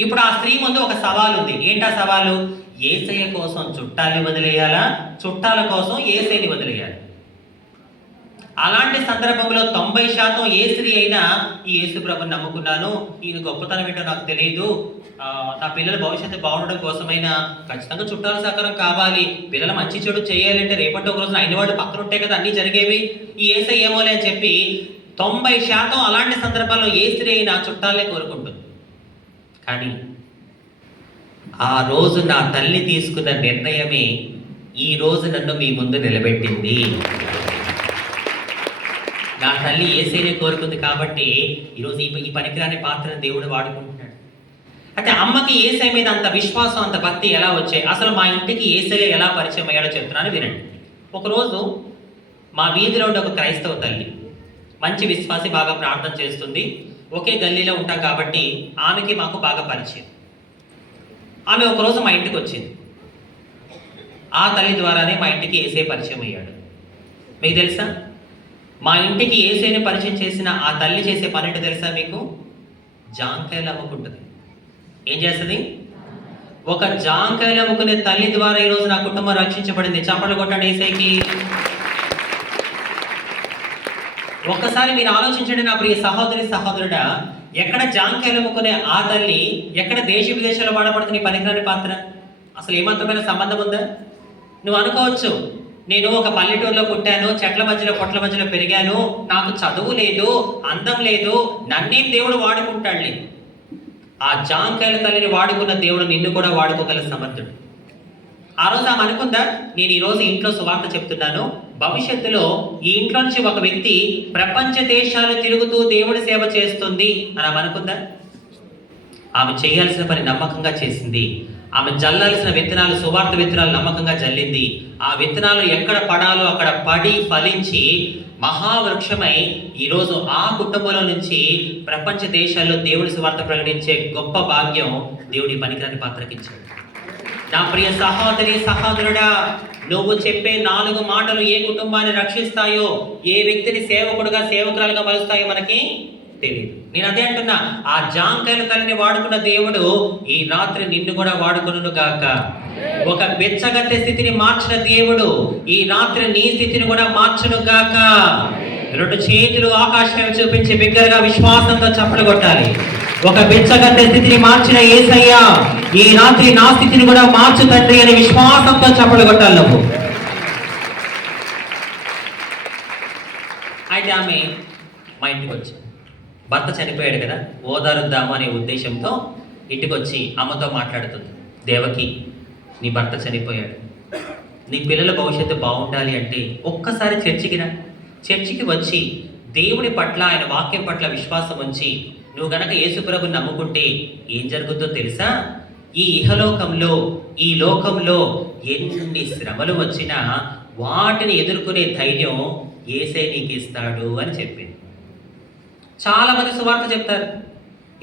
ఇప్పుడు ఆ స్త్రీ ముందు ఒక సవాలు ఉంది. ఏంటా సవాలు? యేసయ్య కోసం చుట్టాలని వదిలేయాలా, చుట్టాల కోసం యేసయ్యని వదిలేయాలి. అలాంటి సందర్భంలో 90% ఏ స్త్రీ అయినా ఈ యేసు ప్రభుని నమ్ముకున్నాను, ఈయన గొప్పతనం ఏంటో నాకు తెలియదు, నా పిల్లల భవిష్యత్తు బాగుండడం కోసమైనా ఖచ్చితంగా చుట్టాల సహకారం కావాలి, పిల్లల మంచి చెడు చేయాలంటే రేపటి ఒక రోజున అయిన వాళ్ళు పక్కన ఉంటే కదా అన్నీ జరిగేవి, ఈ యేసయ్య ఏమోలే అని చెప్పి 90% అలాంటి సందర్భాల్లో ఏ స్త్రీ అయినా చుట్టాలే కోరుకుంటుంది. కానీ ఆ రోజు నా తల్లి తీసుకున్న నిర్ణయమే ఈ రోజు నన్ను మీ ముందు నిలబెట్టింది. నా తల్లి యేసయ్యనే కోరుకుంది కాబట్టి ఈరోజు ఈ పనికిరాని పాత్రను దేవుడు వాడుకుంటున్నాడు. అయితే అమ్మకి యేసయ్య మీద అంత విశ్వాసం, అంత భక్తి ఎలా వచ్చాయి? అసలు మా ఇంటికి యేసయ్య ఎలా పరిచయం అయ్యాడో చెప్తున్నాను వినండి. ఒకరోజు మా వీధిలో ఉండే ఒక క్రైస్తవ తల్లి, మంచి విశ్వాసి, బాగా ప్రార్థన చేస్తుంది. ఒకే గల్లీలో ఉంటాం కాబట్టి ఆమెకి మాకు బాగా పరిచయం. ఆమె ఒకరోజు మా ఇంటికి వచ్చింది. ఆ తల్లి ద్వారానే మా ఇంటికి యేసయ్య పరిచయం అయ్యాడు. మీకు తెలుసా? మా ఇంటికి యేసయ్యని పరిచయం చేసిన ఆ తల్లి చేసే పని ఏంటో తెలుసా మీకు? జాంకాయలు అమ్ముకుంటుంది. ఏం చేస్తుంది? ఒక జాంకాయలు అమ్ముకునే తల్లి ద్వారా ఈరోజు నా కుటుంబం రక్షించబడింది. చప్పట్లు కొట్టండి యేసయ్యకి. ఒక్కసారి మీరు ఆలోచించండి నా ప్రియ సహోదరి సహోదరుడా, ఎక్కడ జాంకాయలు అమ్ముకునే ఆ తల్లి, ఎక్కడ దేశ విదేశాల్లో వాడబడుతున్న ఈ పనికిరాని పాత్ర? అసలు ఏమంతమైన సంబంధం ఉందా? నువ్వు అనుకోవచ్చు, నేను ఒక పల్లెటూరులో పుట్టాను, చెట్ల మధ్యలో పొట్ల మధ్యలో పెరిగాను, నాకు చదువు లేదు, అందం లేదు, నన్నేం దేవుడు వాడుకుంటాడులే. ఆ జాంకాయల తల్లిని వాడుకున్న దేవుడు నిన్ను కూడా వాడుకోగల సమర్థుడు. ఆ రోజు ఆమె అనుకుందా, నేను ఈరోజు ఇంట్లో సువార్త చెప్తున్నాను, భవిష్యత్తులో ఈ ఇంట్లో నుంచి ఒక వ్యక్తి ప్రపంచ దేశాలు తిరుగుతూ దేవుడి సేవ చేస్తుంది అని ఆమె అనుకుందా? ఆమె చేయాల్సిన పని నమ్మకంగా చేసింది. ఆమె జల్లాల్సిన విత్తనాలు, సువార్త విత్తనాలు నమ్మకంగా జల్లింది. ఆ విత్తనాలు ఎక్కడ పడాలో అక్కడ పడి ఫలించి మహావృక్షమై ఈరోజు ఆ కుటుంబంలో నుంచి ప్రపంచ దేశాల్లో దేవుడి సువార్త ప్రకటించే గొప్ప భాగ్యం దేవుడి పనికిరాని పాత్రకి ఇచ్చాడు. నా ప్రియ సహోదరి సహోదరుడా, నువ్వు చెప్పే 4 మాటలు ఏ కుటుంబాన్ని రక్షిస్తాయో, ఏ వ్యక్తిని సేవకుడుగా సేవకురాలుగా మలుస్తాయో మనకి తెలియదు. నేను అదే అంటున్నా, ఆ జాంకాయల తల్లిని వాడుకున్న దేవుడు ఈ రాత్రి నిన్ను కూడా వాడుకును గాక. ఒక బెచ్చగత్తె స్థితిని మార్చిన దేవుడు ఈ రాత్రి నీ స్థితిని కూడా మార్చును గాక. 2 చేతులు ఆకాశాన్ని చూపించి బిగ్గరగా విశ్వాసంతో చప్పట్లు కొట్టాలి. ఒక బెచ్చగత్తె స్థితిని మార్చిన యేసయ్య ఈ రాత్రి నా స్థితిని కూడా మార్చు తండ్రి అని విశ్వాసంతో చప్పట్లు కొట్టాలి నువ్వు. అయితే ఆమె మా ఇంటికి వచ్చి, భర్త చనిపోయాడు కదా, ఓదారుద్దాము అనే ఉద్దేశంతో ఇంటికి వచ్చి అమ్మతో మాట్లాడుతుంది. దేవకి, నీ భర్త చనిపోయాడు, నీ పిల్లల భవిష్యత్తు బాగుండాలి అంటే ఒక్కసారి చర్చికి రా. చర్చికి వచ్చి దేవుడి పట్ల, ఆయన వాక్యం పట్ల విశ్వాసం ఉంచి నువ్వు గనక యేసుప్రభుని నమ్ముకుంటే ఏం జరుగుతుందో తెలుసా? ఈ ఇహలోకంలో, ఈ లోకంలో ఎన్ని శ్రమలు వచ్చినా వాటిని ఎదుర్కొనే ధైర్యం యేసయ్య నీకు ఇస్తాడు అని చెప్పింది. చాలా మంది సువార్త చెప్తారు,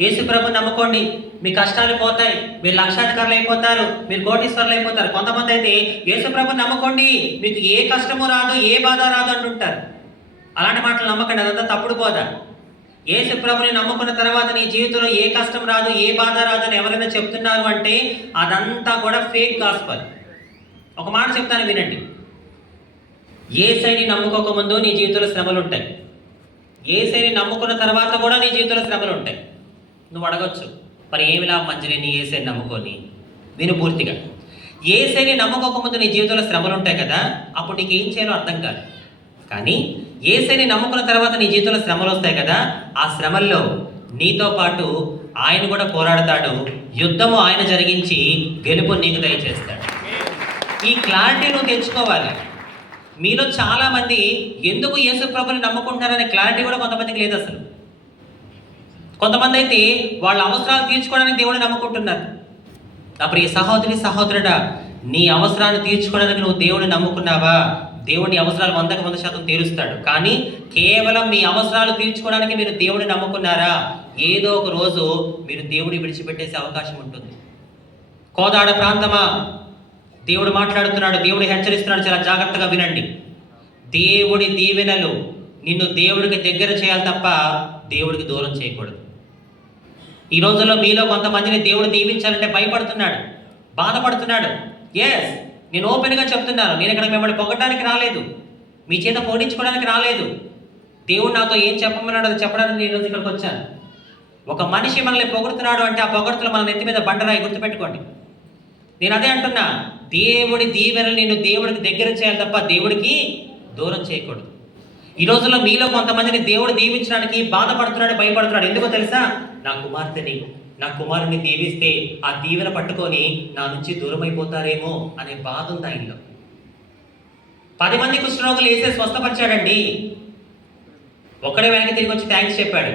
యేసుప్రభుని నమ్ముకోండి, మీ కష్టాలు పోతాయి, మీరు లక్షాధికారులు అయిపోతారు, మీరు కోటీశ్వరులు అయిపోతారు. కొంతమంది అయితే యేసుప్రభుని నమ్ముకోండి, మీకు ఏ కష్టము రాదు, ఏ బాధ రాదు అంటుంటారు. అలాంటి మాటలు నమ్మకండి, అదంతా తప్పుడు బోధ. యేసుప్రభుని నమ్ముకున్న తర్వాత నీ జీవితంలో ఏ కష్టం రాదు, ఏ బాధ రాదు అని ఎవరైనా చెప్తున్నారు అంటే అదంతా కూడా ఫేక్ గాస్పల్. ఒక మాట చెప్తాను వినండి, యేసయ్యని నమ్ముకోకముందు నీ జీవితంలో శ్రమలు ఉంటాయి, యేసయ్యని నమ్ముకున్న తర్వాత కూడా నీ జీవితంలో శ్రమలు ఉంటాయి. నువ్వు అడగొచ్చు, మరి ఏమి లాభం మంచిని నీ యేసయ్యని నమ్ముకొని? విను పూర్తిగా. యేసయ్యని నమ్ముకోకముందు నీ జీవితంలో శ్రమలు ఉంటాయి కదా, అప్పుడు నీకు ఏం చేయాలో అర్థం కాదు. కానీ యేసయ్యని నమ్ముకున్న తర్వాత నీ జీవితంలో శ్రమలు వస్తాయి కదా, ఆ శ్రమల్లో నీతో పాటు ఆయన కూడా పోరాడతాడు, యుద్ధము ఆయన జరిగించి గెలుపు నీకు దయచేస్తాడు. ఈ క్లారిటీ నువ్వు తెచ్చుకోవాలి. మీలో చాలా మంది ఎందుకు యేసు ప్రభుని నమ్ముకుంటున్నారనే క్లారిటీ కూడా కొంతమందికి లేదు అసలు. కొంతమంది అయితే వాళ్ళ అవసరాలు తీర్చుకోవడానికి దేవుడిని నమ్ముకుంటున్నారు. నా ప్రియ సహోదరి సహోదరుడా, నీ అవసరాన్ని తీర్చుకోవడానికి నువ్వు దేవుడిని నమ్ముకున్నావా? దేవుని అవసరాలు 100% తీరుస్తాడు. కానీ కేవలం మీ అవసరాలు తీర్చుకోవడానికి మీరు దేవుడిని నమ్ముకున్నారా, ఏదో ఒక రోజు మీరు దేవుడిని విడిచిపెట్టేసే అవకాశం ఉంటుంది. కోదాడ ప్రాంతమా, దేవుడు మాట్లాడుతున్నాడు, దేవుడు హెచ్చరిస్తున్నాడు, చాలా జాగ్రత్తగా వినండి. దేవుడి దీవెనలు నిన్ను దేవుడికి దగ్గర చేయాలి తప్ప దేవుడికి దూరం చేయకూడదు. ఈ రోజుల్లో మీలో కొంతమందిని దేవుడు దీవించాలంటే భయపడుతున్నాడు, బాధపడుతున్నాడు. ఎస్, నేను ఓపెన్గా చెప్తున్నాను. నేను ఇక్కడ మిమ్మల్ని పొగడానికి రాలేదు, మీ చేత పోడించుకోవడానికి రాలేదు. దేవుడు నాతో ఏం చెప్పమన్నాడు అది చెప్పడానికి నేను ఈరోజు ఇక్కడికి వచ్చాను. ఒక మనిషి మనల్ని పొగుడుతున్నాడు అంటే ఆ పొగడుతులు మన నెత్తి మీద బండరాయి, గుర్తుపెట్టుకోండి. నేను అదే అంటున్నా, దేవుడి దీవెనలు నిన్ను దేవుడికి దగ్గర చేయాలి తప్ప దేవుడికి దూరం చేయకూడదు. ఈ రోజుల్లో మీలో కొంతమందిని దేవుడు దీవించడానికి బాధపడుతున్నాడు, భయపడుతున్నాడు. ఎందుకో తెలుసా? నా కుమార్తెని, నా కుమారుని దీవిస్తే ఆ దీవెన పట్టుకొని నా నుంచి దూరం అయిపోతారేమో అనే బాధ ఉంది ఆయనలో. 10 మంది కుష్ఠరోగులు వేసే స్వస్థపరిచాడండి. ఒక్కడే వెనక్కి తిరిగి వచ్చి థ్యాంక్స్ చెప్పాడు.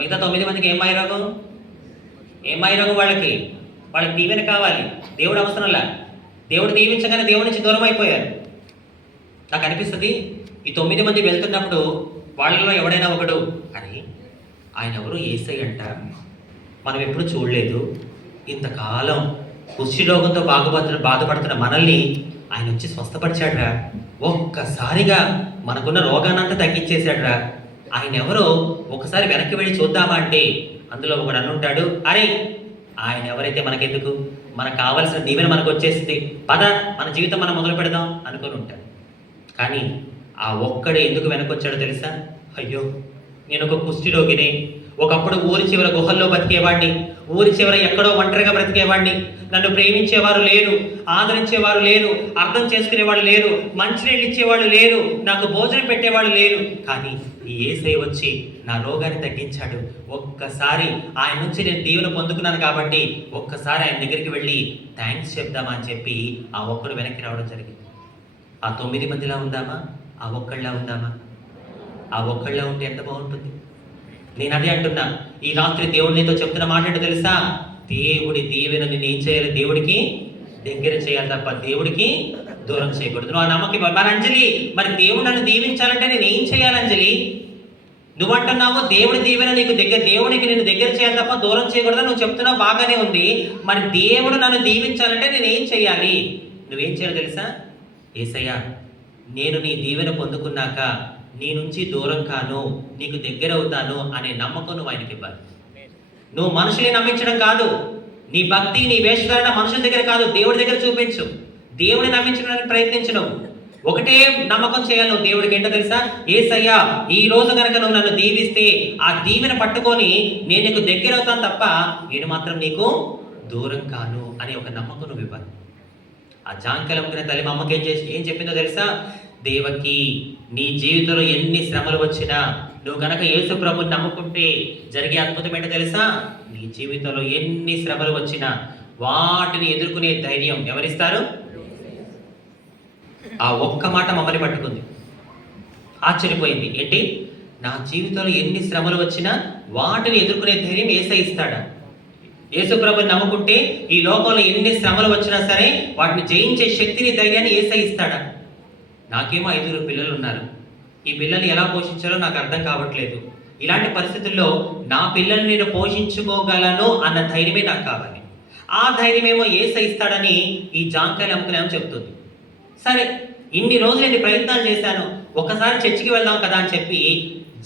మిగతా 9 మందికి ఏం మాయరోగం? వాళ్ళకి దీవెన కావాలి, దేవుడు అవసరంలా. దేవుడు దీవించగానే దేవుడి నుంచి దూరం అయిపోయారు. నాకు అనిపిస్తుంది, ఈ 9 మంది వెళ్తున్నప్పుడు వాళ్ళలో ఎవడైనా ఒకడు, అని ఆయన ఎవరు? యేసయ్య అంట, మనం ఎప్పుడు చూడలేదు, ఇంతకాలం కుష్టి రోగంతో బాధపడుతున్న మనల్ని ఆయన వచ్చి స్వస్థపరిచాడ్రా, ఒక్కసారిగా మనకున్న రోగానంతా తగ్గించేశాడ్రా, ఆయన ఎవరో ఒకసారి వెనక్కి వెళ్ళి చూద్దామా అంటే అందులో ఒకడు అనుంటాడు, అరే ఆయన ఎవరైతే మనకెందుకు, మనకు కావాల్సిన దీవెన మనకు వచ్చేసింది, పద మన జీవితం మనం మొదలు పెడదాం అనుకొని ఉంటాడు. కానీ ఆ ఒక్కడే ఎందుకు వెనకొచ్చాడో తెలుసా? అయ్యో, నేను ఒక కుష్టి రోగిని, ఒకప్పుడు ఊరి చివర గుహల్లో బతికేవాడిని, ఊరి చివర ఎక్కడో ఒంటరిగా బ్రతికేవాడిని, నన్ను ప్రేమించేవారు లేరు, ఆదరించేవారు లేరు, అర్థం చేసుకునేవాళ్ళు లేరు, మంచినీళ్ళు ఇచ్చేవాళ్ళు లేరు, నాకు భోజనం పెట్టేవాళ్ళు లేరు. కానీ ఈ యేసయ్య వచ్చి నా రోగాన్ని తగ్గించాడు. ఒక్కసారి ఆయన నుంచి నేను దీవెన పొందుకున్నాను కాబట్టి ఒక్కసారి ఆయన దగ్గరికి వెళ్ళి థ్యాంక్స్ చెప్దామా అని చెప్పి ఆ ఒక్కడు వెనక్కి రావడం జరిగింది. ఆ 9 మందిలా ఉందామా? ఆ ఒక్కళ్ళ ఉందామా? ఆ ఒక్కళ్ళ ఉంటే ఎంత బాగుంటుంది. నేను అదే అంటున్నా, ఈ రాత్రి దేవుడు నీతో చెప్తున్న మాట ఏంటో తెలుసా? దేవుడి దీవెన నేను ఏం చేయాలి? దేవుడికి దగ్గర చేయాలి తప్ప దేవుడికి దూరం చేయకూడదు. నువ్వు ఆ నమ్మకం. మరి అంజలి, మరి దేవుడు నన్ను దీవించాలంటే నేను ఏం చేయాలి అంజలి? నువ్వు అంటున్నావు దేవుడి దీవెన నీకు దగ్గర, దేవుడికి నేను దగ్గర చేయాలి తప్ప దూరం చేయకూడదు నువ్వు చెప్తున్నావు, బాగానే ఉంది. మరి దేవుడు నన్ను దీవించాలంటే నేను ఏం చేయాలి? నువ్వేం చేయాలి తెలుసా? యేసయ్య, నేను నీ దీవెన పొందుకున్నాక నీ నుంచి దూరం కాను, నీకు దగ్గర అవుతాను అనే నమ్మకం నువ్వు ఆయనకి ఇవ్వాలి. నువ్వు మనుషుల్ని నమ్మించడం కాదు, నీ భక్తి, నీ వేషధారణ మనుషుల దగ్గర కాదు, దేవుడి దగ్గర చూపించు. దేవుడిని నమ్మించడానికి ప్రయత్నించు. నువ్వు ఒకటే నమ్మకం చేయాలి నువ్వు దేవుడికి. ఏంటో తెలుసా? యేసయ్య, ఈ రోజు కనుక నువ్వు నన్ను దీవిస్తే ఆ దీవెన పట్టుకొని నేను నీకు దగ్గర అవుతాను తప్ప నేను మాత్రం నీకు దూరం కాను అనే ఒక నమ్మకం నువ్వు ఇవ్వాలి. ఆ జాంకలమ్ముకునే తల్లి మా అమ్మకి ఏం చెప్పిందో తెలుసా? దేవకి, నీ జీవితంలో ఎన్ని శ్రమలు వచ్చినా నువ్వు కనుక యేసు ప్రభుని నమ్ముకుంటే జరిగే అద్భుతం ఏంటో తెలుసా? నీ జీవితంలో ఎన్ని శ్రమలు వచ్చినా వాటిని ఎదుర్కొనే ధైర్యం ఎవరిస్తారు? ఆ ఒక్క మాట మమ్మల్ని పట్టుకుంది, ఆశ్చర్యపోయింది. ఏంటి? నా జీవితంలో ఎన్ని శ్రమలు వచ్చినా వాటిని ఎదుర్కొనే ధైర్యం యేసయ్య ఇస్తాడా? యేసు ప్రభుని నమ్ముకుంటే ఈ లోకంలో ఎన్ని శ్రమలు వచ్చినా సరే వాటిని జయించే శక్తిని, ధైర్యాన్ని యేసయ్య ఇస్తాడా? నాకేమో 5 పిల్లలు ఉన్నారు. ఈ పిల్లల్ని ఎలా పోషించాలో నాకు అర్థం కావట్లేదు. ఇలాంటి పరిస్థితుల్లో నా పిల్లల్ని నేను పోషించుకోగలను అన్న ధైర్యమే నాకు కావాలి. ఆ ధైర్యమేమో యేసయ్య ఇస్తాడని ఈ జాంకాయలు అమ్ముకునేమో చెప్తుంది. సరే, ఇన్ని రోజులు నేను ప్రయత్నాలు చేశాను, ఒకసారి చర్చికి వెళ్దాం కదా అని చెప్పి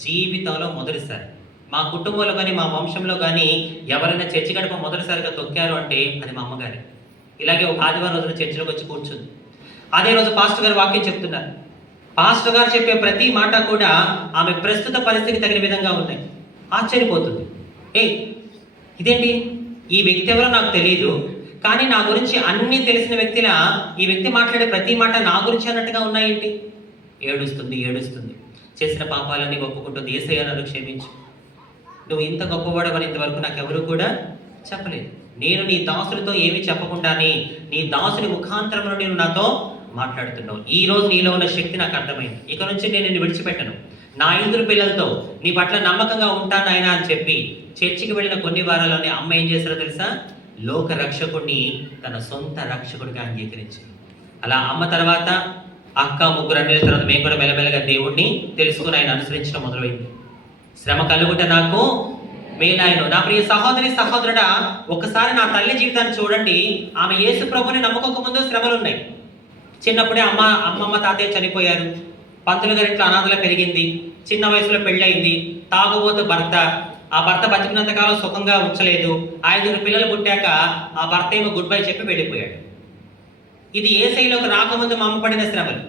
జీవితంలో మొదటిసారి మా కుటుంబంలో కానీ మా వంశంలో కానీ ఎవరైనా చర్చి గడప మొదటిసారిగా తొక్కారు అంటే అది మా అమ్మగారి. ఇలాగే ఒక ఆదివారం రోజున చర్చిలోకి వచ్చి కూర్చుంది. అదే రోజు పాస్టర్ గారు వాక్యం చెప్తున్నారు. పాస్టర్ గారు చెప్పే ప్రతి మాట కూడా ఆమె ప్రస్తుత పరిస్థితికి తగిన విధంగా ఉన్నాయి. ఆశ్చర్యపోతుంది. ఇదేంటి, ఈ వ్యక్తి ఎవరో నాకు తెలియదు, కానీ నా గురించి అన్నీ తెలిసిన వ్యక్తిలా ఈ వ్యక్తి మాట్లాడే ప్రతి మాట నా గురించి అన్నట్టుగా ఉన్నాయేంటి? ఏడుస్తుంది. చేసిన పాపాలన్నీ ఒప్పుకుంటుంది. యేసయ్య నన్ను క్షమించు, నువ్వు ఇంత గొప్పవాడవని ఇంతవరకు నాకెవరూ కూడా చెప్పలేదు. నేను నీ దాసులతో ఏమీ చెప్పకుండానే నీ దాసుని ముఖాంతరంలో నేను నాతో మాట్లాడుతున్నావు. ఈ రోజు నీలో ఉన్న శక్తి నాకు అర్థమైంది. ఇక నుంచి నేను నిన్ను విడిచిపెట్టను. నా 5 పిల్లలతో నీ పట్ల నమ్మకంగా ఉంటానాయనా అని చెప్పి చర్చికి వెళ్ళిన కొన్ని వారాల్లోనే అమ్మ ఏం చేశారో తెలుసా? లోక రక్షకుడిని తన సొంత రక్షకుడిగా అంగీకరించింది. అలా అమ్మ తర్వాత అక్క ముగ్గురు అన్నల తర్వాత మేము కూడా మెల్లమెల్లగా దేవుణ్ణి తెలుసుకుని ఆయన అనుసరించడం మొదలైంది. శ్రమ కలుగుట నాకు మేలాయను. నా ప్రియ సహోదరి సహోదరుడా, ఒకసారి నా తల్లి జీవితాన్ని చూడండి. ఆమె యేసు ప్రభుని నమ్మకం ముందు శ్రమలు ఉన్నాయి. చిన్నప్పుడే అమ్మమ్మ తాతయ్య చనిపోయారు. పంతులు గారింట్లో అనాథలా పెరిగింది. చిన్న వయసులో పెళ్ళయింది. తాగుబోతు భర్త. ఆ భర్త బతికినంతకాలం సుఖంగా ఉంచలేదు. 5 పిల్లలు పుట్టాక ఆ భర్త ఏమో గుడ్ బై చెప్పి వెళ్ళిపోయాడు. ఇది యేసయ్యలోకి రాకముందు మా అమ్మ పడిన శ్రమలు.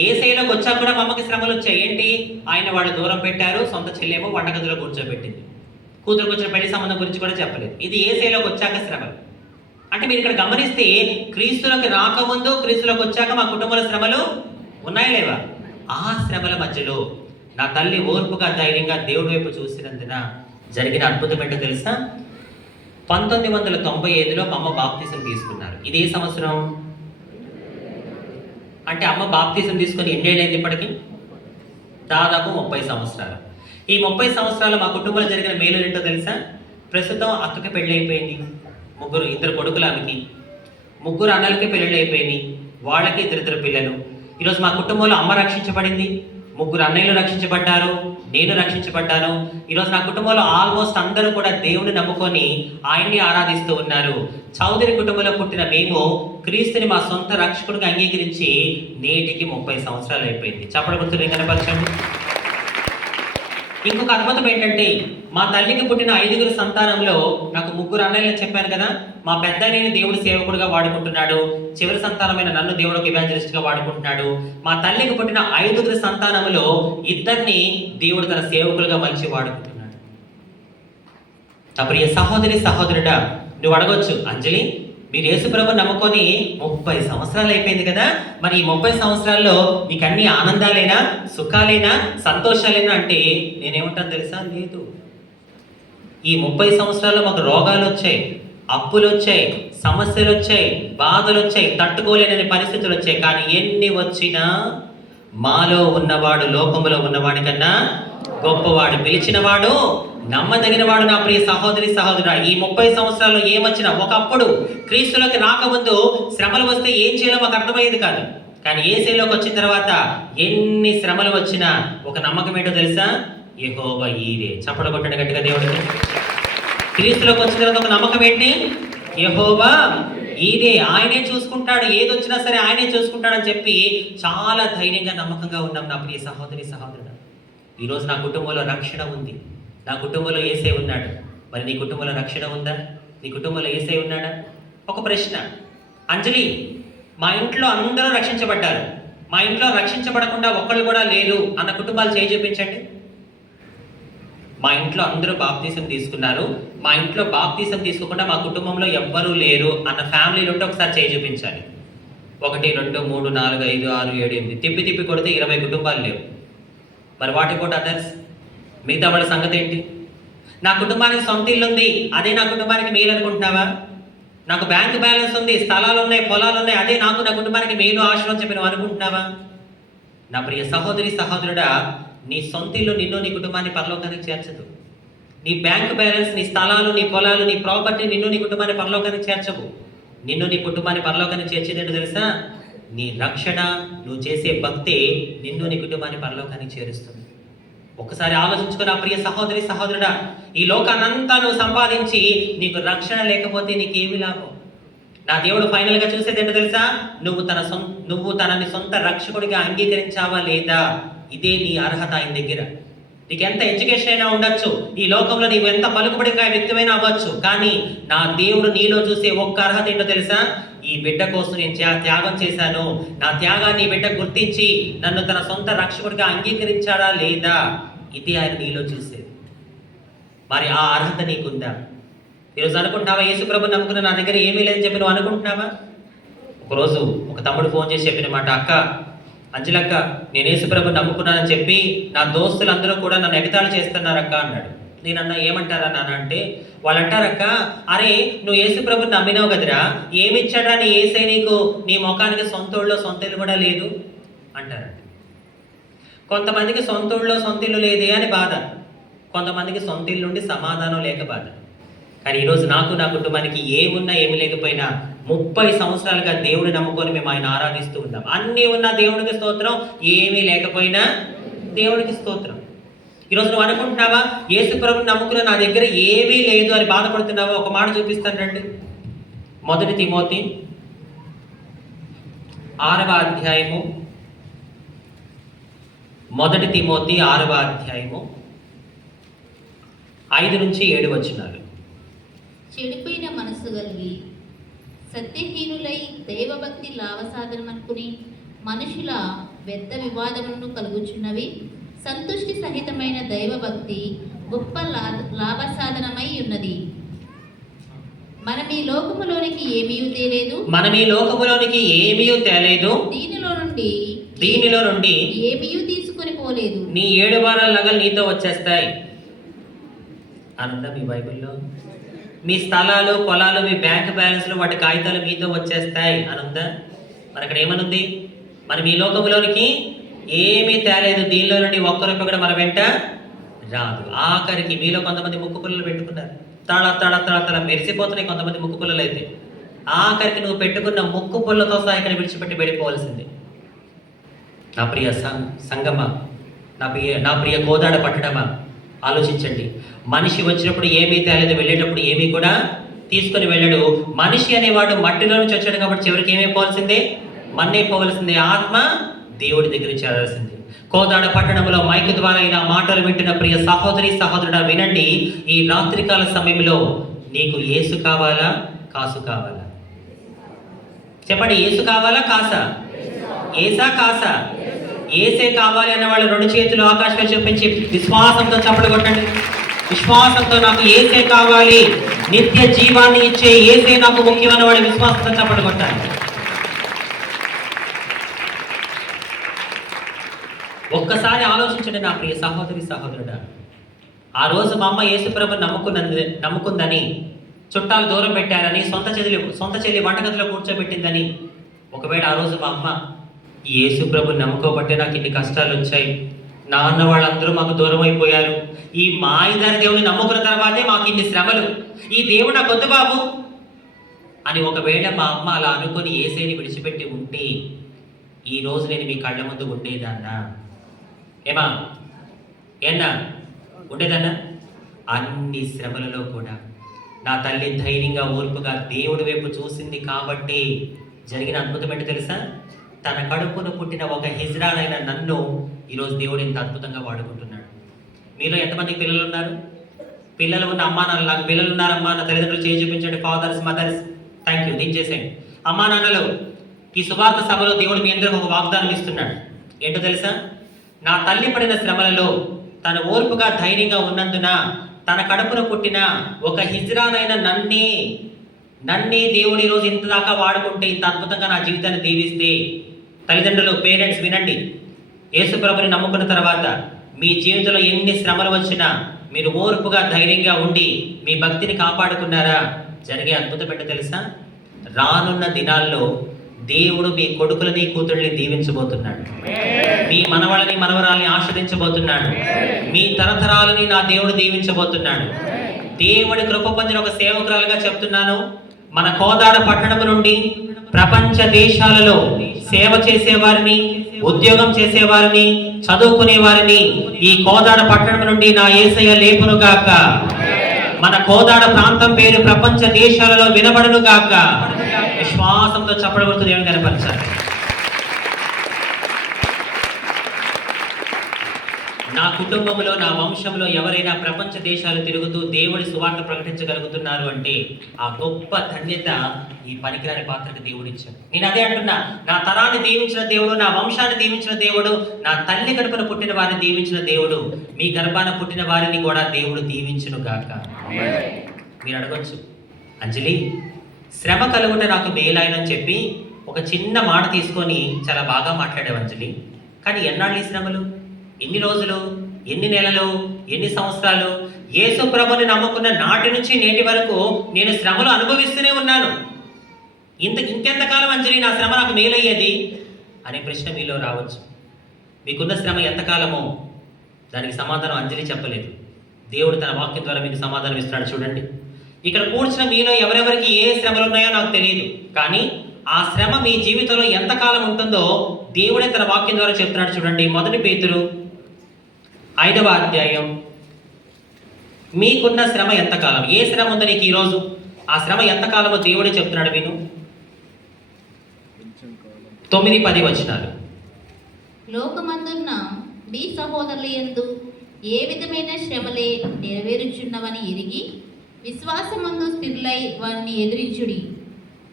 యేసయ్యలోకి వచ్చాక కూడా మా అమ్మకి శ్రమలు వచ్చాయి. ఏంటి? ఆయన వాళ్ళు దూరం పెట్టారు. సొంత చెల్లేమో వంటగదిలో కూర్చోబెట్టింది. కూతురుకు వచ్చిన పెళ్లి సంబంధం గురించి కూడా చెప్పలేదు. ఇది యేసయ్యలోకి వచ్చాక శ్రమలు. అంటే మీరు ఇక్కడ గమనిస్తే క్రీస్తులోకి రాకముందు, క్రీస్తులోకి వచ్చాక మా కుటుంబంలో శ్రమలు ఉన్నాయా లేవా? ఆ శ్రమల మధ్యలో నా తల్లి ఓర్పుగా ధైర్యంగా దేవుడి వైపు చూసినందున జరిగిన అద్భుతం ఏంటో తెలుసా? 1995లో మా అమ్మ బాప్తీసం తీసుకున్నారు. ఇది ఏ సంవత్సరం? అంటే అమ్మ బాప్తీసం తీసుకొని ఎన్నేళ్ళైంది ఇప్పటికి? దాదాపు 30 సంవత్సరాలు. ఈ 30 సంవత్సరాలు మా కుటుంబంలో జరిగిన మేలు ఏంటో తెలుసా? ప్రస్తుతం అక్కకి పెళ్ళి అయిపోయింది. 2 కొడుకులు ఆమెకి. 3 అన్నలకి పెళ్ళిళ్ళు అయిపోయినాయి. వాళ్ళకి 2 పిల్లలు. ఈరోజు మా కుటుంబంలో అమ్మ రక్షించబడింది. 3 అన్నయ్యలు రక్షించబడ్డారు. నేను రక్షించబడ్డాను. ఈరోజు నా కుటుంబంలో ఆల్మోస్ట్ అందరూ కూడా దేవుని నమ్ముకొని ఆయన్ని ఆరాధిస్తూ ఉన్నారు. చౌదరి కుటుంబంలో పుట్టిన మేము క్రీస్తుని మా సొంత రక్షకుడిగా అంగీకరించి నేటికి 30 సంవత్సరాలు అయిపోయింది. చప్పటి గుర్తులు కనపరచండి. ఇంకొక అద్భుతం ఏంటంటే మా తల్లికి పుట్టిన 5 సంతానంలో నాకు 3 అన్నయ్యలు చెప్పాను కదా. మా పెద్దనేని దేవుడు సేవకుడిగా వాడుకుంటున్నాడు. చివరి సంతానమైన నన్ను దేవుడు ఒక ఎవాంజలిస్ట్ గా వాడుకుంటున్నాడు. మా తల్లికి పుట్టిన 5 సంతానంలో 2 దేవుడు తన సేవకులుగా మంచి వాడుకుంటున్నాడు. నా ప్రియ సహోదరి సహోదరుడా, నువ్వు అడగొచ్చు, అంజలి మీరు యేసుప్రభు నమ్ముకొని 30 సంవత్సరాలు అయిపోయింది కదా, మరి ఈ 30 సంవత్సరాల్లో నీకు అన్ని ఆనందాలేనా, సుఖాలేనా, సంతోషాలేనా అంటే నేనేమంటాను తెలుసా? లేదు. ఈ 30 సంవత్సరాల్లో మాకు రోగాలు వచ్చాయి, అప్పులు వచ్చాయి, సమస్యలు వచ్చాయి, బాధలు వచ్చాయి, తట్టుకోలేని పరిస్థితులు వచ్చాయి. కానీ ఎన్ని వచ్చినా మాలో ఉన్నవాడు లోకంలో ఉన్నవాడి కన్నా గొప్పవాడు, పిలిచినవాడు నమ్మదగిన వాడు. నా ప్రియ సహోదరి సహోదరుడా, ఈ 30 సంవత్సరాల్లో ఏమొచ్చినా, ఒకప్పుడు క్రీస్తులోకి రాకముందు శ్రమలు వస్తే ఏం చేయాలో మాకు అర్థమయ్యేది కాదు. కానీ యేసయ్యలోకి వచ్చిన తర్వాత ఎన్ని శ్రమలు వచ్చినా ఒక నమ్మకం ఏంటో తెలుసా? యెహోవా ఈరే. చప్పట్లు కొట్టండి గట్టిగా దేవుడికి. క్రీస్తులోకి వచ్చిన తర్వాత ఒక నమ్మకం ఏంటి? యెహోవా ఈరే, ఆయనే చూసుకుంటాడు, ఏది వచ్చినా సరే ఆయనే చూసుకుంటాడని చెప్పి చాలా ధైర్యంగా నమ్మకంగా ఉన్నాం. నా ప్రియ సహోదరి సహోదరుడా, ఈరోజు నా కుటుంబంలో రక్షణ ఉంది. నా కుటుంబంలో యేసయ్య ఉన్నాడు. మరి నీ కుటుంబంలో రక్షణ ఉందా? నీ కుటుంబంలో యేసయ్య ఉన్నాడా? ఒక ప్రశ్న, అంజలి మా ఇంట్లో అందరూ రక్షించబడ్డారు, మా ఇంట్లో రక్షించబడకుండా ఒక్కళ్ళు కూడా లేరు అన్న కుటుంబాలు చేయి చూపించండి. మా ఇంట్లో అందరూ బాప్తీసం తీసుకున్నారు, మా ఇంట్లో బాప్తీసం తీసుకోకుండా మా కుటుంబంలో ఎవ్వరూ లేరు అన్న ఫ్యామిలీలు ఉంటే ఒకసారి చేయి చూపించాలి. 1 2 3 4 5 6 7 8 తిప్పి తిప్పి కొడితే 20 కుటుంబాలు లేవు. మరి వాటి కూడా అదర్స్, మిగతా వాళ్ళ సంగతి ఏంటి? నా కుటుంబానికి సొంత ఇల్లు ఉంది, అదే నా కుటుంబానికి మేలు అనుకుంటున్నావా? నాకు బ్యాంక్ బ్యాలెన్స్ ఉంది, స్థలాలు ఉన్నాయి, పొలాలు ఉన్నాయి, అదే నాకు నా కుటుంబానికి మేలు ఆశ్రమం చెప్పి నువ్వు అనుకుంటున్నావా? నా ప్రియ సహోదరి సహోదరుడా, నీ సొంత ఇల్లు నిన్ను నీ కుటుంబాన్ని పరలోకానికి చేర్చదు. నీ బ్యాంక్ బ్యాలెన్స్, నీ స్థలాలు, నీ పొలాలు, నీ ప్రాపర్టీ నిన్ను నీ కుటుంబాన్ని పరలోకానికి చేర్చవు. నిన్ను నీ కుటుంబాన్ని పరలోకానికి చేర్చేదేంటో తెలుసా? నీ రక్షణ, నువ్వు చేసే భక్తి నిన్ను నీ కుటుంబాన్ని పరలోకానికి చేరుస్తుంది. ఒకసారి ఆలోచించుకో నా ప్రియ సహోదరి సహోదరుడా, ఈ లోకాన్నంతా నువ్వు సంపాదించి నీకు రక్షణ లేకపోతే నీకేమి లాభం? నా దేవుడు ఫైనల్ గా చూసేది ఏంటో తెలుసా? నువ్వు తనని సొంత రక్షకుడిగా అంగీకరించావా లేదా? ఇదే నీ అర్హత ఆయన దగ్గర. నీకు ఎంత ఎడ్యుకేషన్ అయినా ఉండొచ్చు, ఈ లోకంలో నీవు ఎంత పలుకుబడిగా వ్యక్తమైనా అవ్వచ్చు, కానీ నా దేవుడు నీలో చూసే ఒక్క అర్హత ఏంటో తెలుసా? ఈ బిడ్డ కోసం నేను త్యాగం చేశాను, నా త్యాగాన్ని బిడ్డ గుర్తించి నన్ను తన సొంత రక్షకుడిగా అంగీకరించాడా లేదా? ఇది ఆయన నీలో చూసేది. మరి ఆ అర్హత నీకుందా? ఈరోజు అనుకుంటున్నావా యేసుప్రభు నమ్ముకున్న నా దగ్గర ఏమీ లేదని చెప్పి నువ్వు అనుకుంటున్నావా? ఒకరోజు ఒక తమ్ముడు ఫోన్ చేసి చెప్పిన మాట, అక్క అంజలక్క నేను యేసుప్రభు నమ్ముకున్నానని చెప్పి నా దోస్తులందరూ కూడా నన్ను ఎగతాళి చేస్తున్నారక్క అన్నాడు. నేనన్నా ఏమంటారా నాన్న అంటే, వాళ్ళు అంటారక్క, అరే నువ్వు యేసుప్రభుని నమ్మినావు కదరా, ఏమిచ్చాడా నీ యేసయ్య నీకు? నీ ముఖానికి సొంతూళ్ళలో సొంతలు కూడా లేదు అంటారంట. కొంతమందికి సొంతూళ్ళలో సొంతిల్లు లేదే అని బాధ, కొంతమందికి సొంతిల్లు నుండి సమాధానం లేక బాధ. కానీ ఈరోజు నాకు నా కుటుంబానికి ఏమున్నా ఏమి లేకపోయినా 30 సంవత్సరాలుగా దేవుడిని నమ్ముకొని మేము ఆయన ఆరాధిస్తూ ఉన్నాం. అన్నీ ఉన్నా దేవుడికి స్తోత్రం, ఏమీ లేకపోయినా దేవుడికి స్తోత్రం. ఈరోజు నువ్వు అనుకుంటున్నావా యేసు ప్రభువుని నమ్ముకున్న నా దగ్గర ఏమీ లేదు అని బాధపడుతున్నావా? ఒక మాట చూపిస్తాను రండి. 1 తిమోతి 6వ అధ్యాయము, 1 తిమోతి 6వ అధ్యాయము 5-7 వచనాలు. చెడిపోయిన మనసు కలిగి సత్యహీనులై దైవభక్తి లాభసాధనం అనుకుని మనుషుల వ్యర్థ వివాదములను కలుగుచున్నవి. సంతుష్టి సహితమైన దైవభక్తి గొప్ప లాభసాధనమై ఉన్నది. మనం ఈ లోకములోనికి ఏమీ తేలేదు, దీనిలో నుండి ఏమీ తీసుకొని పోలేదు. నీ 7 వారాల నగలు నీతో వచ్చేస్తాయి అనుందా మీ బైబిల్లో? మీ స్థలాలు, పొలాలు, మీ బ్యాంక్ బ్యాలెన్స్లు, వాటి కాగితాలు మీతో వచ్చేస్తాయి అనుందా? మరి అక్కడ ఏమనుంది? మనం ఈ లోకంలోనికి ఏమీ తేలేదు, దీనిలో నుండి ఒక్క రూపాయి కూడా మన వెంట రాదు. ఆఖరికి మీలో కొంతమంది ముక్కు పుల్లలు పెట్టుకున్నారు, తడ మెరిసిపోతున్నాయి కొంతమంది ముక్కు పుల్లలు అయితే. ఆఖరికి నువ్వు పెట్టుకున్న ముక్కు పుల్లతో సహా ఇక్కడ విడిచిపెట్టి వెళ్ళిపోవాల్సిందే. నా ప్రియ సంగమా, నా ప్రియ కోదాడ పట్టడమా, ఆలోచించండి. మనిషి వచ్చినప్పుడు ఏమీ తేలేదు, వెళ్ళేటప్పుడు ఏమీ కూడా తీసుకొని వెళ్ళడు. మనిషి అనేవాడు మట్టిలో నుంచి వచ్చాడు కాబట్టి చివరికి ఏమైపోవాల్సిందే? మన్నైపోవలసిందే. ఆత్మ దేవుడి దగ్గర చేరాల్సిందే. కోదాడ పట్టణంలో మైక్ ద్వారా ఇలా మాటలు వింటున్న ప్రియ సహోదరి సహోదరుడా వినండి. ఈ రాత్రికాల సమయంలో నీకు యేసు కావాలా, కాసు కావాలా? చెప్పండి, యేసు కావాలా, కాసా? ఏసా, కాసా? ఏసే కావాలి అన్న వాళ్ళు 2 చేతులు ఆకాశంలో చూపించి విశ్వాసంతో చప్పట్లు కొట్టండి. విశ్వాసంతో నాకు ఏసే కావాలి, నిత్య జీవాన్ని ఇచ్చే ఏసే నాకు ముఖ్యమైన వాడు విశ్వాసంతో చప్పట్లు కొట్టాలి. ఒక్కసారి ఆలోచించండి నా ప్రియ సహోదరి సహోదరుడా. ఆ రోజు మా అమ్మ యేసుప్రభుని నమ్ముకుందని, చుట్టాలు దూరం పెట్టారని, సొంత చెల్లి వంటగదిలో కూర్చోబెట్టిందని, ఒకవేళ ఆ రోజు మా అమ్మ ఈ యేసుప్రభుని నమ్ముకోబట్టే నాకు ఇన్ని కష్టాలు వచ్చాయి, నాన్న వాళ్ళందరూ మాకు దూరం అయిపోయారు, ఈ మాయదారి దేవుని నమ్ముకున్న తర్వాతే మాకు ఇన్ని శ్రమలు, ఈ దేవుడు నాకు వద్దు బాబు అని ఒకవేళ మా అమ్మ అలా అనుకొని యేసేని విడిచిపెట్టి ఉంటే ఈ రోజు నేను మీ కళ్ళ ముందు ఉండేదన్నా? ఉండేదన్నా? అన్ని శ్రమలలో కూడా నా తల్లి ధైర్యంగా ఓర్పుగా దేవుడి వైపు చూసింది కాబట్టి జరిగిన అద్భుతం ఏంటో తెలుసా? తన కడుపును పుట్టిన ఒక హిజ్రానైన నన్ను ఈరోజు దేవుడు ఇంత అద్భుతంగా వాడుకుంటున్నాడు. మీలో ఎంతమంది పిల్లలు ఉన్నారు? పిల్లలు ఉన్న అమ్మా నాన్న, నాకు పిల్లలు ఉన్నారమ్మా, నా తల్లిదండ్రులు చేయి చూపించండి. ఫాదర్స్, మదర్స్, థ్యాంక్ యూ, దించేసేయండి. అమ్మా నాన్నలు, ఈ సువార్త సభలో దేవుడు మీ అందరికీ ఒక వాగ్దానం ఇస్తున్నాడు. ఏంటో తెలుసా? నా తల్లి పడిన శ్రమలలో తన ఓర్పుగా ధైర్యంగా ఉన్నందున తన కడుపున పుట్టిన ఒక హిజ్రానైన నన్నే దేవుడు ఈరోజు ఇంత దాకా వాడుకుంటే, ఇంత అద్భుతంగా నా జీవితాన్ని దీవిస్తే, తల్లిదండ్రులు, పేరెంట్స్ వినండి. యేసు ప్రభుని నమ్ముకున్న తర్వాత మీ జీవితంలో ఎన్ని శ్రమలు వచ్చినా మీరు ఓర్పుగా ధైర్యంగా ఉండి మీ భక్తిని కాపాడుకున్నారా? జరిగే అద్భుతం ఏంటో తెలుసా? రానున్న దినాల్లో దేవుడు మీ కొడుకులని కూతుళ్ళని దీవించబోతున్నాడు. మీ మనవళ్ళని మనవరాల్ని ఆశ్రయించబోతున్నాడు. మీ తరతరాలని నా దేవుడు దీవించబోతున్నాడు. దేవుడి కృప పొందిన ఒక సేవకురాలుగా చెప్తున్నాను. మన కోదాడ పట్టణం నుండి ప్రపంచ దేశాలలో సేవ చేసేవారిని, ఉద్యోగం చేసేవారిని, చదువుకునే వారిని ఈ కోదాడ పట్టణం నుండి నా యేసయ్య లేపును గాక. మన కోదాడ ప్రాంతం పేరు ప్రపంచ దేశాలలో వినబడును గాక. విశ్వాసంతో చప్పడబడుతూ దేవుని కనపరచాలి. నా కుటుంబంలో, నా వంశంలో ఎవరైనా ప్రపంచ దేశాలు తిరుగుతూ దేవుడి సువార్త ప్రకటించగలుగుతున్నారు అంటే ఆ గొప్ప ధన్యత ఈ పనికిరాని పాత్రకు దేవుడు ఇచ్చాడు. నేను అదే అంటున్నా, నా తరాన్ని దీవించిన దేవుడు, నా వంశాన్ని దీవించిన దేవుడు, నా తల్లి గర్భన పుట్టిన వారిని దీవించిన దేవుడు, మీ గర్భాన పుట్టిన వారిని కూడా దేవుడు దీవించును గాక. మీరు అడగొచ్చు, అంజలి శ్రమ కలుగుట నాకు మేలాయనని చెప్పి ఒక చిన్న మాట తీసుకొని చాలా బాగా మాట్లాడావు అంజలి. కానీ ఎన్నాళ్ళు ఈ శ్రమలు? ఎన్ని రోజులు, ఎన్ని నెలలు, ఎన్ని సంవత్సరాలు? యేసు ప్రభుని నమ్ముకున్న నాటి నుంచి నేటి వరకు నేను శ్రమలు అనుభవిస్తూనే ఉన్నాను. ఇంకెంతకాలం అంజలి నా శ్రమ నాకు మేలయ్యేది అనే ప్రశ్న మీలో రావచ్చు. మీకున్న శ్రమ ఎంతకాలమో దానికి సమాధానం అంజలి చెప్పలేదు. దేవుడు తన వాక్యం ద్వారా మీకు సమాధానం ఇస్తున్నాడు. చూడండి, ఇక్కడ కూర్చున్న మీలో ఎవరెవరికి ఏ శ్రమలు ఉన్నాయో నాకు తెలియదు, కానీ ఆ శ్రమ మీ జీవితంలో ఎంతకాలం ఉంటుందో దేవుడే తన వాక్యం ద్వారా చెప్తున్నాడు. చూడండి, 1 పేతురు 5వ అధ్యాయం. మీకున్న శ్రమ ఎంతకాలం? ఏ శ్రమ ఉందో నీకు ఈరోజు, ఆ శ్రమ ఎంతకాలమో దేవుడే చెప్తున్నాడు. విను 9-10 వచనాలు. లోకమందున్న మీ సహోదరుల యందు ఏ విధమైన శ్రమలే నెరవేరుచున్నవని ఎరిగి విశ్వాసమందు స్థిరులై వారిని ఎదిరించుడి.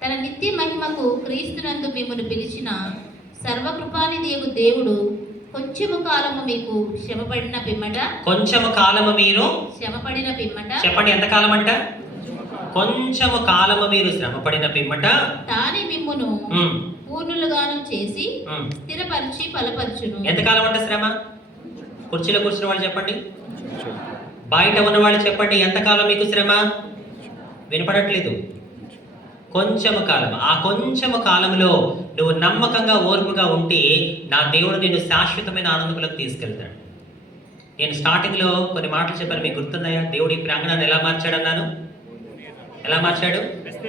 తన నిత్య మహిమకు క్రీస్తునందు మిమ్మల్ని పిలిచిన సర్వకృపానిధియగు దేవుడు కొంచెము కాలము మీకు శ్రమపడిన పిమ్మట, కొంచెము కాలము మీరు శ్రమపడిన పిమ్మట, చెప్పండి ఎంత కాలం అంట? కొంచెము కాలము మీరు శ్రమపడిన పిమ్మట తానే మిమ్మును పూర్ణులుగాను చేసి స్థిరపరిచి బలపరచును. ఎంతకాలం అంట శ్రమ? కుర్చీలో కూర్చున్న వాళ్ళు చెప్పండి, బయట ఉన్న వాళ్ళు చెప్పండి, ఎంతకాలం మీకు శ్రమ? వినపడట్లేదు. కొంచెము కాలం. ఆ కొంచెము కాలంలో నువ్వు నమ్మకంగా ఓర్పుగా ఉంటే నా దేవుడు నిన్ను శాశ్వతమైన ఆనందంలోకి తీసుకెళ్తాడు. నేను స్టార్టింగ్లో కొన్ని మాటలు చెప్పాను, మీకు గుర్తున్నాయా? దేవుడి ప్రాంగణాన్ని ఎలా మార్చాడన్నాను? ఎలా మార్చాడు?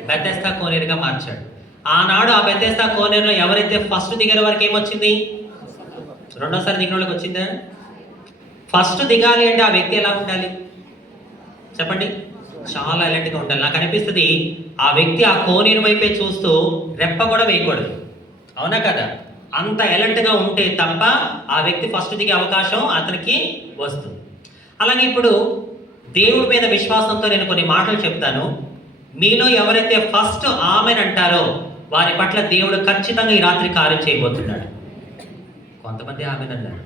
బెతెస్దా కోనేరుగా మార్చాడు. ఆనాడు ఆ బెతెస్దా కోనేరులో ఎవరైతే ఫస్ట్ దిగిన వరకు ఏమొచ్చింది? రెండోసారి దిగిన వాళ్ళకి వచ్చిందా? ఫస్ట్ దిగాలి అంటే ఆ వ్యక్తి ఎలా ఉండాలి చెప్పండి? చాలా ఎలర్ట్గా ఉండాలి. నాకు అనిపిస్తుంది ఆ వ్యక్తి ఆ కోనేరు వైపే చూస్తూ రెప్ప కూడా వేయకూడదు, అవునా కదా? అంత ఎలర్ట్గా ఉంటే తప్ప ఆ వ్యక్తి ఫస్ట్ దిగే అవకాశం అతనికి వస్తుంది. అలాగే ఇప్పుడు దేవుడి మీద విశ్వాసంతో నేను కొన్ని మాటలు చెప్తాను. మీలో ఎవరైతే ఫస్ట్ ఆమెన్ అంటారో వారి పట్ల దేవుడు ఖచ్చితంగా ఈ రాత్రి కార్యం చేయబోతున్నాడు. కొంతమంది ఆమెన్ అన్నారు.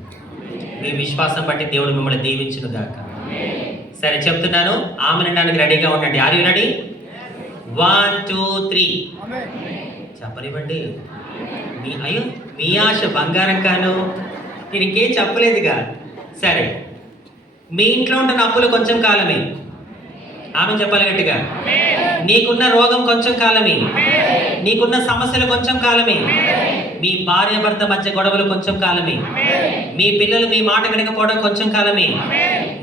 మీ విశ్వాసం బట్టి దేవుడు మిమ్మల్ని దీవించును గాక. సరే చెప్తున్నాను, ఆమెన్ అనడానికి రెడీగా ఉండండి. Are you ready? 1 2 3 చెప్పనివ్వండి. మీ ఆశ బంగారం కాను, నేను ఇంకేం చెప్పలేదుగా. సరే, మీ ఇంట్లో ఉంటున్న అప్పులు కొంచెం కాలమే. ఆమె చెప్పాలి గట్టిగా. నీకున్న రోగం కొంచెం కాలమే. నీకున్న సమస్యలు కొంచెం కాలమే. మీ భార్య భర్త మధ్య గొడవలు కొంచెం కాలమే. మీ పిల్లలు మీ మాట వినకపోవడం కొంచెం కాలమే.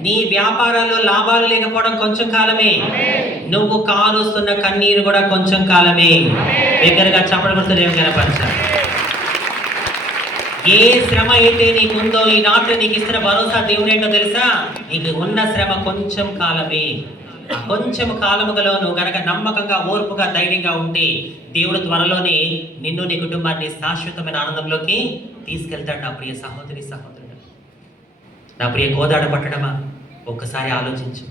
నీ వ్యాపారాల్లో లాభాలు లేకపోవడం కొంచెం కాలమే. నువ్వు కారుస్తున్న కన్నీరు కూడా కొంచెం కాలమే. దగ్గరగా చెప్పడం దేవుని కనపరచాలి. ఏ శ్రమ అయితే నీకుందో ఈ రాత్రి నీకు ఇస్తున్న భరోసా దేవుడు ఏంటో తెలుసా? నీకు ఉన్న శ్రమ కొంచెం కాలమే. కొంచెం కాలముగలో నువ్వు గనక నమ్మకంగా ఓర్పుగా ధైర్యంగా ఉంటే దేవుడు త్వరలోనే నిన్ను నీ కుటుంబాన్ని శాశ్వతమైన ఆనందంలోకి తీసుకెళ్తాడు. నా ప్రియ సహోదరి సహోదరుడు, నా ప్రియ కోదాడ పట్టణమా, ఒక్కసారి ఆలోచించు.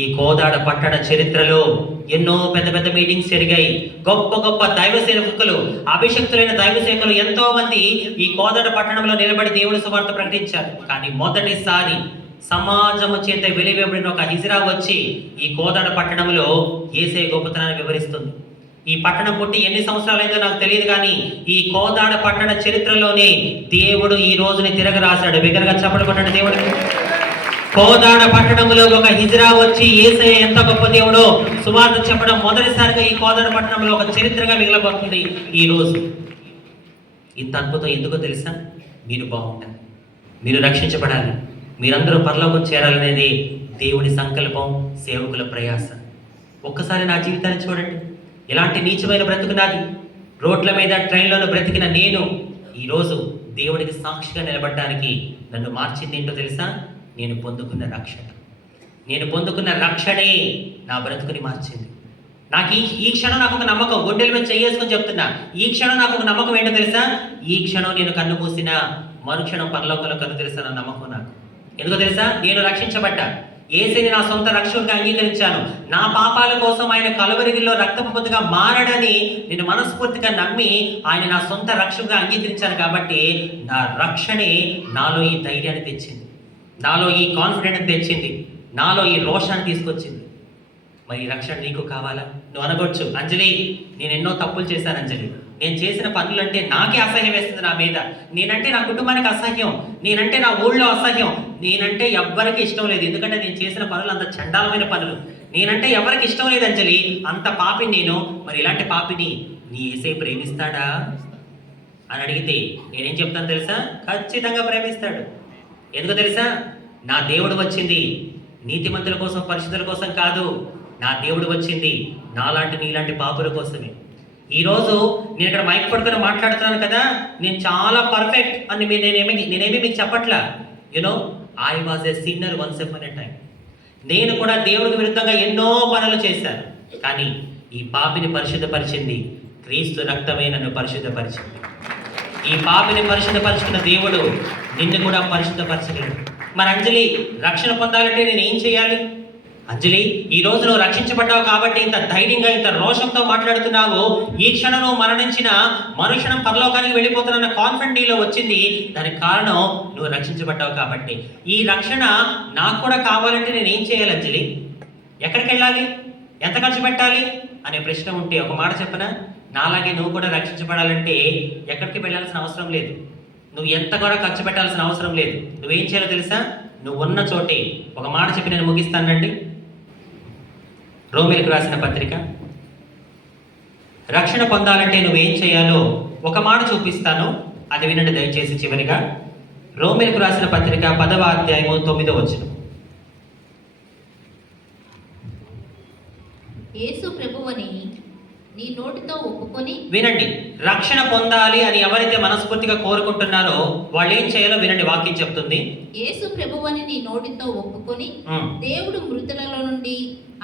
ఈ కోదాడ పట్టణ చరిత్రలో ఎన్నో పెద్ద పెద్ద మీటింగ్స్ జరిగాయి. గొప్ప గొప్ప దైవ సేవకులు, అభిషక్తులైన దైవ సేవకులు ఎంతో మంది ఈ కోదాడ పట్టణంలో నిలబడి దేవుని సువార్త ప్రకటించారు. కానీ మొదటిసారి సమాజము చేత వెలివేయబడిన ఒక హిజ్రా వచ్చి ఈ కోదాడ పట్టణంలో యేసయ్య గొప్పతనాన్ని వివరిస్తుంది. ఈ పట్టణం పుట్టి ఎన్ని సంవత్సరాలైందో నాకు తెలియదు, కానీ ఈ కోదాడ పట్టణ చరిత్రలోనే దేవుడు ఈ రోజుని తిరగ రాశాడు. బిగ్గరగా చప్పట్లు కొట్టండి దేవుడికి. కోదాడ పట్టణంలో ఒక హిజ్రా వచ్చి యేసయ్య ఎంత గొప్ప దేవుడో సువార్త చెప్పడం మొదటిసారిగా ఈ కోదాడ పట్టణంలో ఒక చరిత్రగా మిగలబోతుంది ఈ రోజు. ఇంత అద్భుతం ఎందుకో తెలుసా? మీరు బాగుండాలి, మీరు రక్షించబడాలి, మీరందరూ పరలోకం చేరాలనేది దేవుని సంకల్పం, సేవకుల ప్రయాస. ఒక్కసారి నా జీవితాన్ని చూడండి. ఎలాంటి నీచమైన బ్రతుకు నాది. రోడ్ల మీద ట్రైన్లలో బ్రతికిన నేను ఈరోజు దేవుడికి సాక్షిగా నిలబడడానికి నన్ను మార్చింది ఏంటో తెలుసా? నేను పొందుకున్న రక్షణ. నేను పొందుకున్న రక్షణే నా బ్రతుకుని మార్చింది. నాకు ఈ క్షణం నాకు ఒక నమ్మకం, గుండెల మీద చేసుకొని చెప్తున్నా, ఈ క్షణం నాకు ఒక నమ్మకం ఏంటో తెలుసా? ఈ క్షణం నేను కన్ను మూసిన మరుక్షణం పరలోకంలో కన్ను తెలుసా నా నమ్మకం నాకు. ఎందుకో తెలుసా? నేను రక్షించబడ్డా. యేసుని నా సొంత రక్షకుడిగా అంగీకరించాను. నా పాపాల కోసం ఆయన కలువరిగిలో రక్తపు పొద్దుగా మారడని నేను మనస్ఫూర్తిగా నమ్మి ఆయన నా సొంత రక్షకుడిగా అంగీకరించాను. కాబట్టి నా రక్షణే నాలో ఈ ధైర్యాన్ని తెచ్చింది, నాలో ఈ కాన్ఫిడెన్స్ తెచ్చింది, నాలో ఈ రోషాన్ని తీసుకొచ్చింది. మరి రక్షణ నీకు కావాలా? నువ్వు అనగొచ్చు, అంజలి నేను ఎన్నో తప్పులు చేశాను అంజలి, నేను చేసిన పనులంటే నాకే అసహ్యం వేస్తుంది నా మీద, నేనంటే నా కుటుంబానికి అసహ్యం, నేనంటే నా ఊళ్ళో అసహ్యం, నేనంటే ఎవ్వరికి ఇష్టం లేదు, ఎందుకంటే నేను చేసిన పనులు అంత చండాలమైన పనులు, నేనంటే ఎవరికి ఇష్టం లేదు అంజలి, అంత పాపిని నేను. మరి ఇలాంటి పాపిని నీ యేసయ్య ప్రేమిస్తాడా అని అడిగితే నేనేం చెప్తాను తెలుసా? ఖచ్చితంగా ప్రేమిస్తాడు. ఎందుకో తెలుసా? నా దేవుడు వచ్చింది నీతిమంతుల కోసం, పరిశుద్ధుల కోసం కాదు, నా దేవుడు వచ్చింది నాలాంటి నీలాంటి పాపుల కోసమే. ఈరోజు నేను ఇక్కడ మైక్ పట్టుకొని మాట్లాడుతున్నాను కదా, నేను చాలా పర్ఫెక్ట్ అని నేనేమి మీకు చెప్పట్లా. You know, I was a sinner once upon a time. నేను కూడా దేవుడికి విరుద్ధంగా ఎన్నో పనులు చేశాను. కానీ ఈ పాపిని పరిశుద్ధపరిచింది క్రీస్తు రక్తమే నన్ను పరిశుద్ధపరిచింది. ఈ పాపిని పరిశుద్ధపరుచుకున్న దేవుడు నిన్ను కూడా పరిశుద్ధపరచగలడు. మరి అంజలి, రక్షణ పొందాలంటే నేను ఏం చేయాలి? అంజలి, ఈ రోజు నువ్వు రక్షించబడ్డావు కాబట్టి ఇంత ధైర్యంగా ఇంత రోషంతో మాట్లాడుతున్నావు. ఈ క్షణం నువ్వు మరణించిన మరుక్షణం పరలోకానికి వెళ్ళిపోతున్న కాన్ఫిడెంట్ నీలో వచ్చింది. దానికి కారణం నువ్వు రక్షించబడ్డావు కాబట్టి. ఈ రక్షణ నాకు కూడా కావాలంటే నేను ఏం చేయాలి అంజలి? ఎక్కడికి వెళ్ళాలి? ఎంత ఖర్చు పెట్టాలి అనే ప్రశ్న ఉంటే ఒక మాట చెప్పనా, నాలాగే నువ్వు కూడా రక్షించబడాలంటే ఎక్కడికి వెళ్ళాల్సిన అవసరం లేదు. నువ్వు ఎంత కూడా ఖర్చు పెట్టాల్సిన అవసరం లేదు. నువ్వేం చేయాలో తెలుసా? నువ్వు ఉన్న చోటే ఒక మాట చెప్పి నేను ముగిస్తానండి. రోమీలకు రాసిన పత్రిక, రక్షణ పొందాలంటే నువ్వేం చేయాలో ఒక మాట చూపిస్తాను, అది వినండి దయచేసి. చివరిగా రోమీలకు రాసిన పత్రిక 10వ అధ్యాయము 9వ వచనం. యేసు ప్రభువని నీ నోటితో ఒప్పుకొని, వినండి, రక్షణ పొందాలి అని ఎవరైతే మనస్ఫూర్తిగా కోరుకుంటున్నారో వాళ్ళు ఏం చేయాలో వినండి. వాక్యం చెప్తుంది, యేసు ప్రభువని నీ నోటితో ఒప్పుకొని దేవుడు మృతులలో నుండి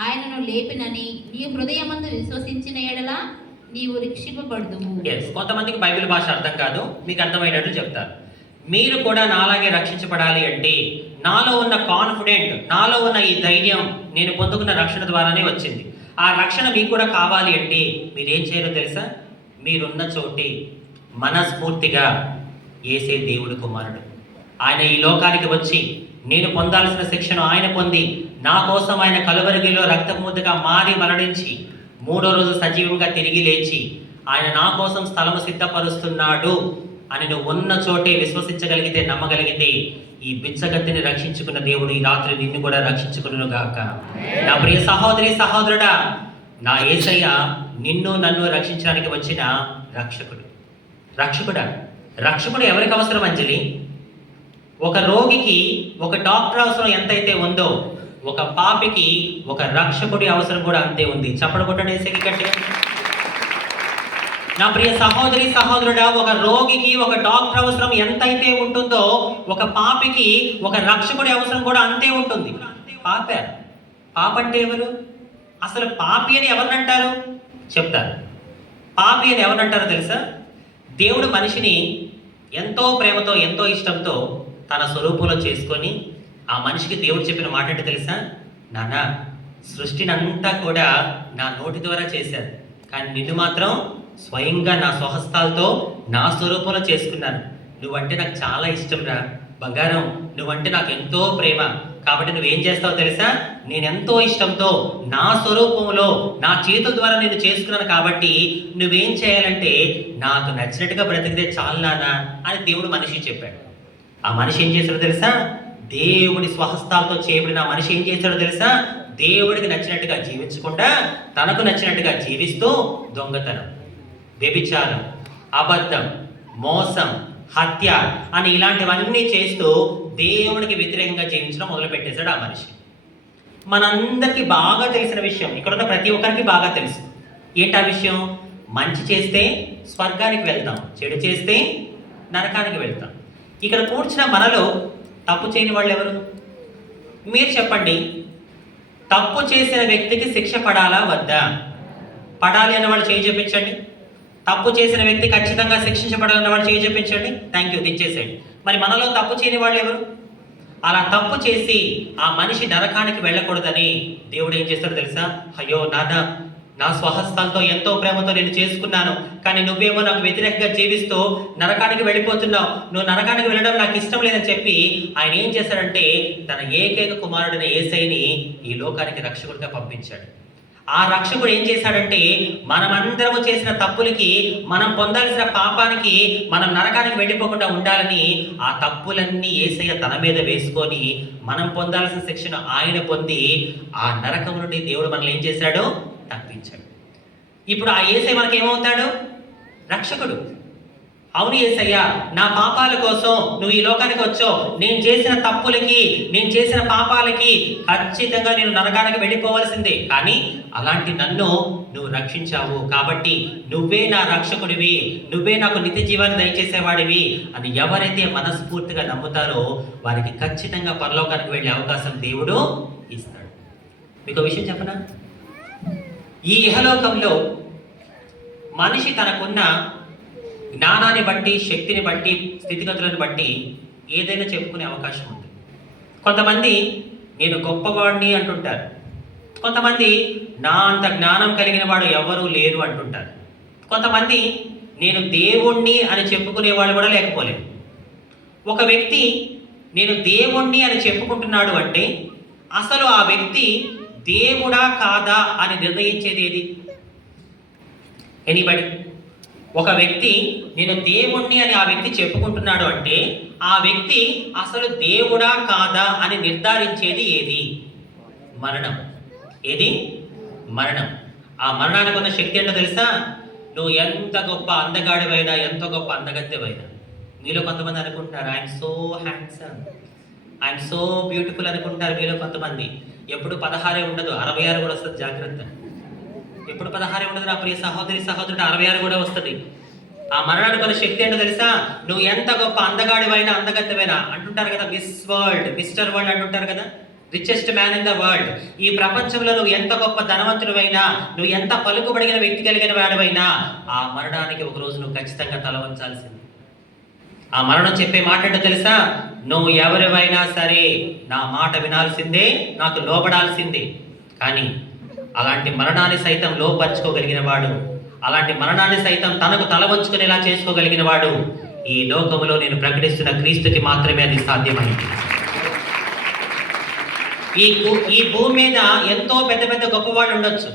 ఆయనను లేపినని నీ హృదయమందు విశ్వసించిన ఎడల నీవు రక్షింపబడుదువు. కొంతమందికి బైబిల్ భాష అర్థం కాదు, మీకు అర్థమయ్యేటట్లు చెప్తారు. మీరు కూడా నాలాగే రక్షించబడాలి అంటే నాలో ఉన్న కాన్ఫిడెంట్, నాలో ఉన్న ఈ ధైర్యం నేను పొందుకున్న రక్షణ ద్వారానే వచ్చింది. ఆ రక్షణ మీకు కూడా కావాలి అంటే మీరేం చేయాలో తెలుసా? మీరున్న చోటే మనస్ఫూర్తిగా యేసే దేవుడి కుమారుడు, ఆయన ఈ లోకానికి వచ్చి నేను పొందాల్సిన శిక్షను ఆయన పొంది నా కోసం ఆయన కలువరిగిలో రక్తముద్దగా మారి మరణించి 3వ రోజు సజీవంగా తిరిగి లేచి ఆయన నా కోసం స్థలము సిద్ధపరుస్తున్నాడు అని నువ్వు ఉన్న చోటే విశ్వసించగలిగితే, నమ్మగలిగితే ఈ బిచ్చగత్తిని రక్షించుకున్న దేవుడు ఈ రాత్రి నిన్ను కూడా రక్షించుకును గాక. నా ప్రియ సహోదరి సహోదరుడా, నా యేసయ్య నిన్ను నన్ను రక్షించడానికి వచ్చిన రక్షకుడు. రక్షకుడు ఎవరికి అవసరం అంజలి? ఒక రోగికి ఒక డాక్టర్ అవసరం ఎంతైతే ఉందో, ఒక పాపికి ఒక రక్షకుడి అవసరం కూడా అంతే ఉంది. చప్పడు కొట్టండి యేసయ్యకి గట్టిగా. నా ప్రియ సహోదరి సహోదరుడా, ఒక రోగికి ఒక డాక్టర్ అవసరం ఎంతైతే ఉంటుందో, ఒక పాపికి ఒక రక్షకుడి అవసరం కూడా అంతే ఉంటుంది. పాప అంటే ఎవరు? అసలు పాపి అని ఎవరినంటారు చెప్తారు. పాపి అని ఎవరినంటారో తెలుసా? దేవుడు మనిషిని ఎంతో ప్రేమతో ఎంతో ఇష్టంతో తన స్వరూపంలో చేసుకొని ఆ మనిషికి దేవుడు చెప్పిన మాట అంటే తెలుసా? నాన్న, సృష్టిని అంతా కూడా నా నోటి ద్వారా చేశాను, కానీ నిన్ను మాత్రం స్వయంగా నా స్వహస్తాలతో నా స్వరూపంలో చేసుకున్నాను. నువ్వంటే నాకు చాలా ఇష్టం రా బంగారం, నువ్వంటే నాకు ఎంతో ప్రేమ, కాబట్టి నువ్వేం చేస్తావో తెలుసా? నేనెంతో ఇష్టంతో నా స్వరూపంలో నా చేతుల ద్వారా నేను చేసుకున్నాను, కాబట్టి నువ్వేం చేయాలంటే నాకు నచ్చినట్టుగా బ్రతికితే చాలు నాన్న అని దేవుడు మనిషి చెప్పాడు. ఆ మనిషి ఏం చేశాడో తెలుసా? దేవుడి స్వహస్తాలతో చేయబడిన ఆ మనిషి ఏం చేశాడో తెలుసా? దేవుడికి నచ్చినట్టుగా జీవించకుండా తనకు నచ్చినట్టుగా జీవిస్తూ దొంగతనం, వ్యభిచారం, అబద్ధం, మోసం, హత్య అని ఇలాంటివన్నీ చేస్తూ దేవుడికి వ్యతిరేకంగా జీవించడం మొదలు పెట్టేశాడు ఆ మనిషి. మనందరికీ బాగా తెలిసిన విషయం, ఇక్కడున్న ప్రతి ఒక్కరికి బాగా తెలుసు. ఏంటి ఆ విషయం? మంచి చేస్తే స్వర్గానికి వెళ్తాం, చెడు చేస్తే నరకానికి వెళ్తాం. ఇక్కడ కూర్చున్న మనలో తప్పు చేయని వాళ్ళు ఎవరు? మీరు చెప్పండి. తప్పు చేసిన వ్యక్తికి శిక్ష పడాలా వద్దా? పడాలి అన్న వాళ్ళు చేయి చూపించండి. తప్పు చేసిన వ్యక్తి ఖచ్చితంగా శిక్షించబడాలన్న వాళ్ళు చేయి చూపించండి. థ్యాంక్ యూ, దించేసేయండి. మరి మనలో తప్పు చేయని వాళ్ళు ఎవరు? అలా తప్పు చేసి ఆ మనిషి నరకానికి వెళ్ళకూడదని దేవుడు ఏం చేస్తాడో తెలుసా? అయ్యో నాన్న, నా స్వహస్తాలతో ఎంతో ప్రేమతో నేను చేసుకున్నాను, కానీ నువ్వేమో నాకు వ్యతిరేకంగా జీవిస్తూ నరకానికి వెళ్ళిపోతున్నావు, నువ్వు నరకానికి వెళ్ళడం నాకు ఇష్టం లేదని చెప్పి ఆయన ఏం చేశాడంటే తన ఏకైక కుమారుడైన యేసయ్యని ఈ లోకానికి రక్షకుడిగా పంపించాడు. ఆ రక్షకుడు ఏం చేశాడంటే మనమందరము చేసిన తప్పులకి, మనం పొందాల్సిన పాపానికి, మనం నరకానికి వెళ్ళిపోకుండా ఉండాలని ఆ తప్పులన్నీ యేసయ్య తన మీద వేసుకొని మనం పొందాల్సిన శిక్షను ఆయన పొంది ఆ నరకం నుండి దేవుడు మనల్ని ఏం చేశాడు? తప్పించాడు. ఇప్పుడు ఆ యేసయ్య మనకి ఏమవుతాడు? రక్షకుడు. అవును యేసయ్యా, నా పాపాల కోసం నువ్వు ఈ లోకానికి వచ్చావు. నేను చేసిన తప్పులకి, నేను చేసిన పాపాలకి ఖచ్చితంగా నేను నరకానికి వెళ్ళిపోవలసిందే. కానీ అలాంటి నన్ను నువ్వు రక్షించావు కాబట్టి నువ్వే నా రక్షకుడివి, నువ్వే నాకు నిత్య జీవాన్ని దయచేసేవాడివి అని ఎవరైతే మనస్ఫూర్తిగా నమ్ముతారో వారికి ఖచ్చితంగా పరలోకానికి వెళ్ళే అవకాశం దేవుడు ఇస్తాడు. మీకు విషయం చెప్పనా? ఈ ఇహలోకంలో మనిషి తనకున్న జ్ఞానాన్ని బట్టి, శక్తిని బట్టి, స్థితిగతులను బట్టి ఏదైనా చెప్పుకునే అవకాశం ఉంది. కొంతమంది నేను గొప్పవాడిని అంటుంటారు, కొంతమంది నా అంత జ్ఞానం కలిగిన వాడు ఎవరూ లేరు అంటుంటారు, కొంతమంది నేను దేవుణ్ణి అని చెప్పుకునే వాళ్ళు కూడా లేకపోలేదు. ఒక వ్యక్తి నేను దేవుణ్ణి అని చెప్పుకుంటున్నాడు అంటే అసలు ఆ వ్యక్తి దేవుడా కాదా అని నిర్ణయించేది ఏది? ఎనీబడి? ఒక వ్యక్తి నేను దేవుణ్ణి అని ఆ వ్యక్తి చెప్పుకుంటున్నాడు అంటే ఆ వ్యక్తి అసలు దేవుడా కాదా అని నిర్ధారించేది ఏది? మరణం. ఏది? మరణం. ఆ మరణానికి ఉన్న శక్తి ఏంటో తెలుసా? నువ్వు ఎంత గొప్ప అందగాడివైనా, ఎంత గొప్ప అందగత్తెవైనా, మీలో కొంతమంది అనుకుంటున్నారు I'm so handsome, I'm so beautiful అనుకుంటారు మీలో కొంతమంది. ఎప్పుడు 16 ఉండదు, 66 కూడా వస్తుంది. జాగ్రత్త. ఎప్పుడు 16 ఉండదు నా ప్రియ సహోదరి సహోదరుడు, 66 కూడా వస్తుంది. ఆ మరణానికి ఉన్న శక్తి ఏంటో తెలుసా? నువ్వు ఎంత గొప్ప అందగాడివైనా, అందగత్తెవైనా అంటుంటారు కదా, మిస్ వరల్డ్, మిస్టర్ వరల్డ్ అంటుంటారు కదా, richest man in the world. ఈ ప్రపంచంలో నువ్వు ఎంత గొప్ప ధనవంతుడివైనా, నువ్వు ఎంత పలుకుబడిన వ్యక్తి కలిగిన వాడివైనా ఆ మరణానికి ఒక రోజు నువ్వు ఖచ్చితంగా తల వంచాల్సింది. ఆ మరణం చెప్పే మాట ఏంటో తెలుసా? నువ్వు ఎవరివైనా సరే నా మాట వినాల్సిందే, నాకు లోబడాల్సిందే. కానీ అలాంటి మరణాన్ని సైతం లోపరుచుకోగలిగిన వాడు, అలాంటి మరణాన్ని సైతం తనకు తల వంచుకునేలా చేసుకోగలిగిన వాడు ఈ లోకములో నేను ప్రకటిస్తున్న క్రీస్తుకి మాత్రమే అది సాధ్యమైంది. ఈ భూమి మీద ఎంతో పెద్ద పెద్ద గొప్పవాళ్ళు ఉండొచ్చు,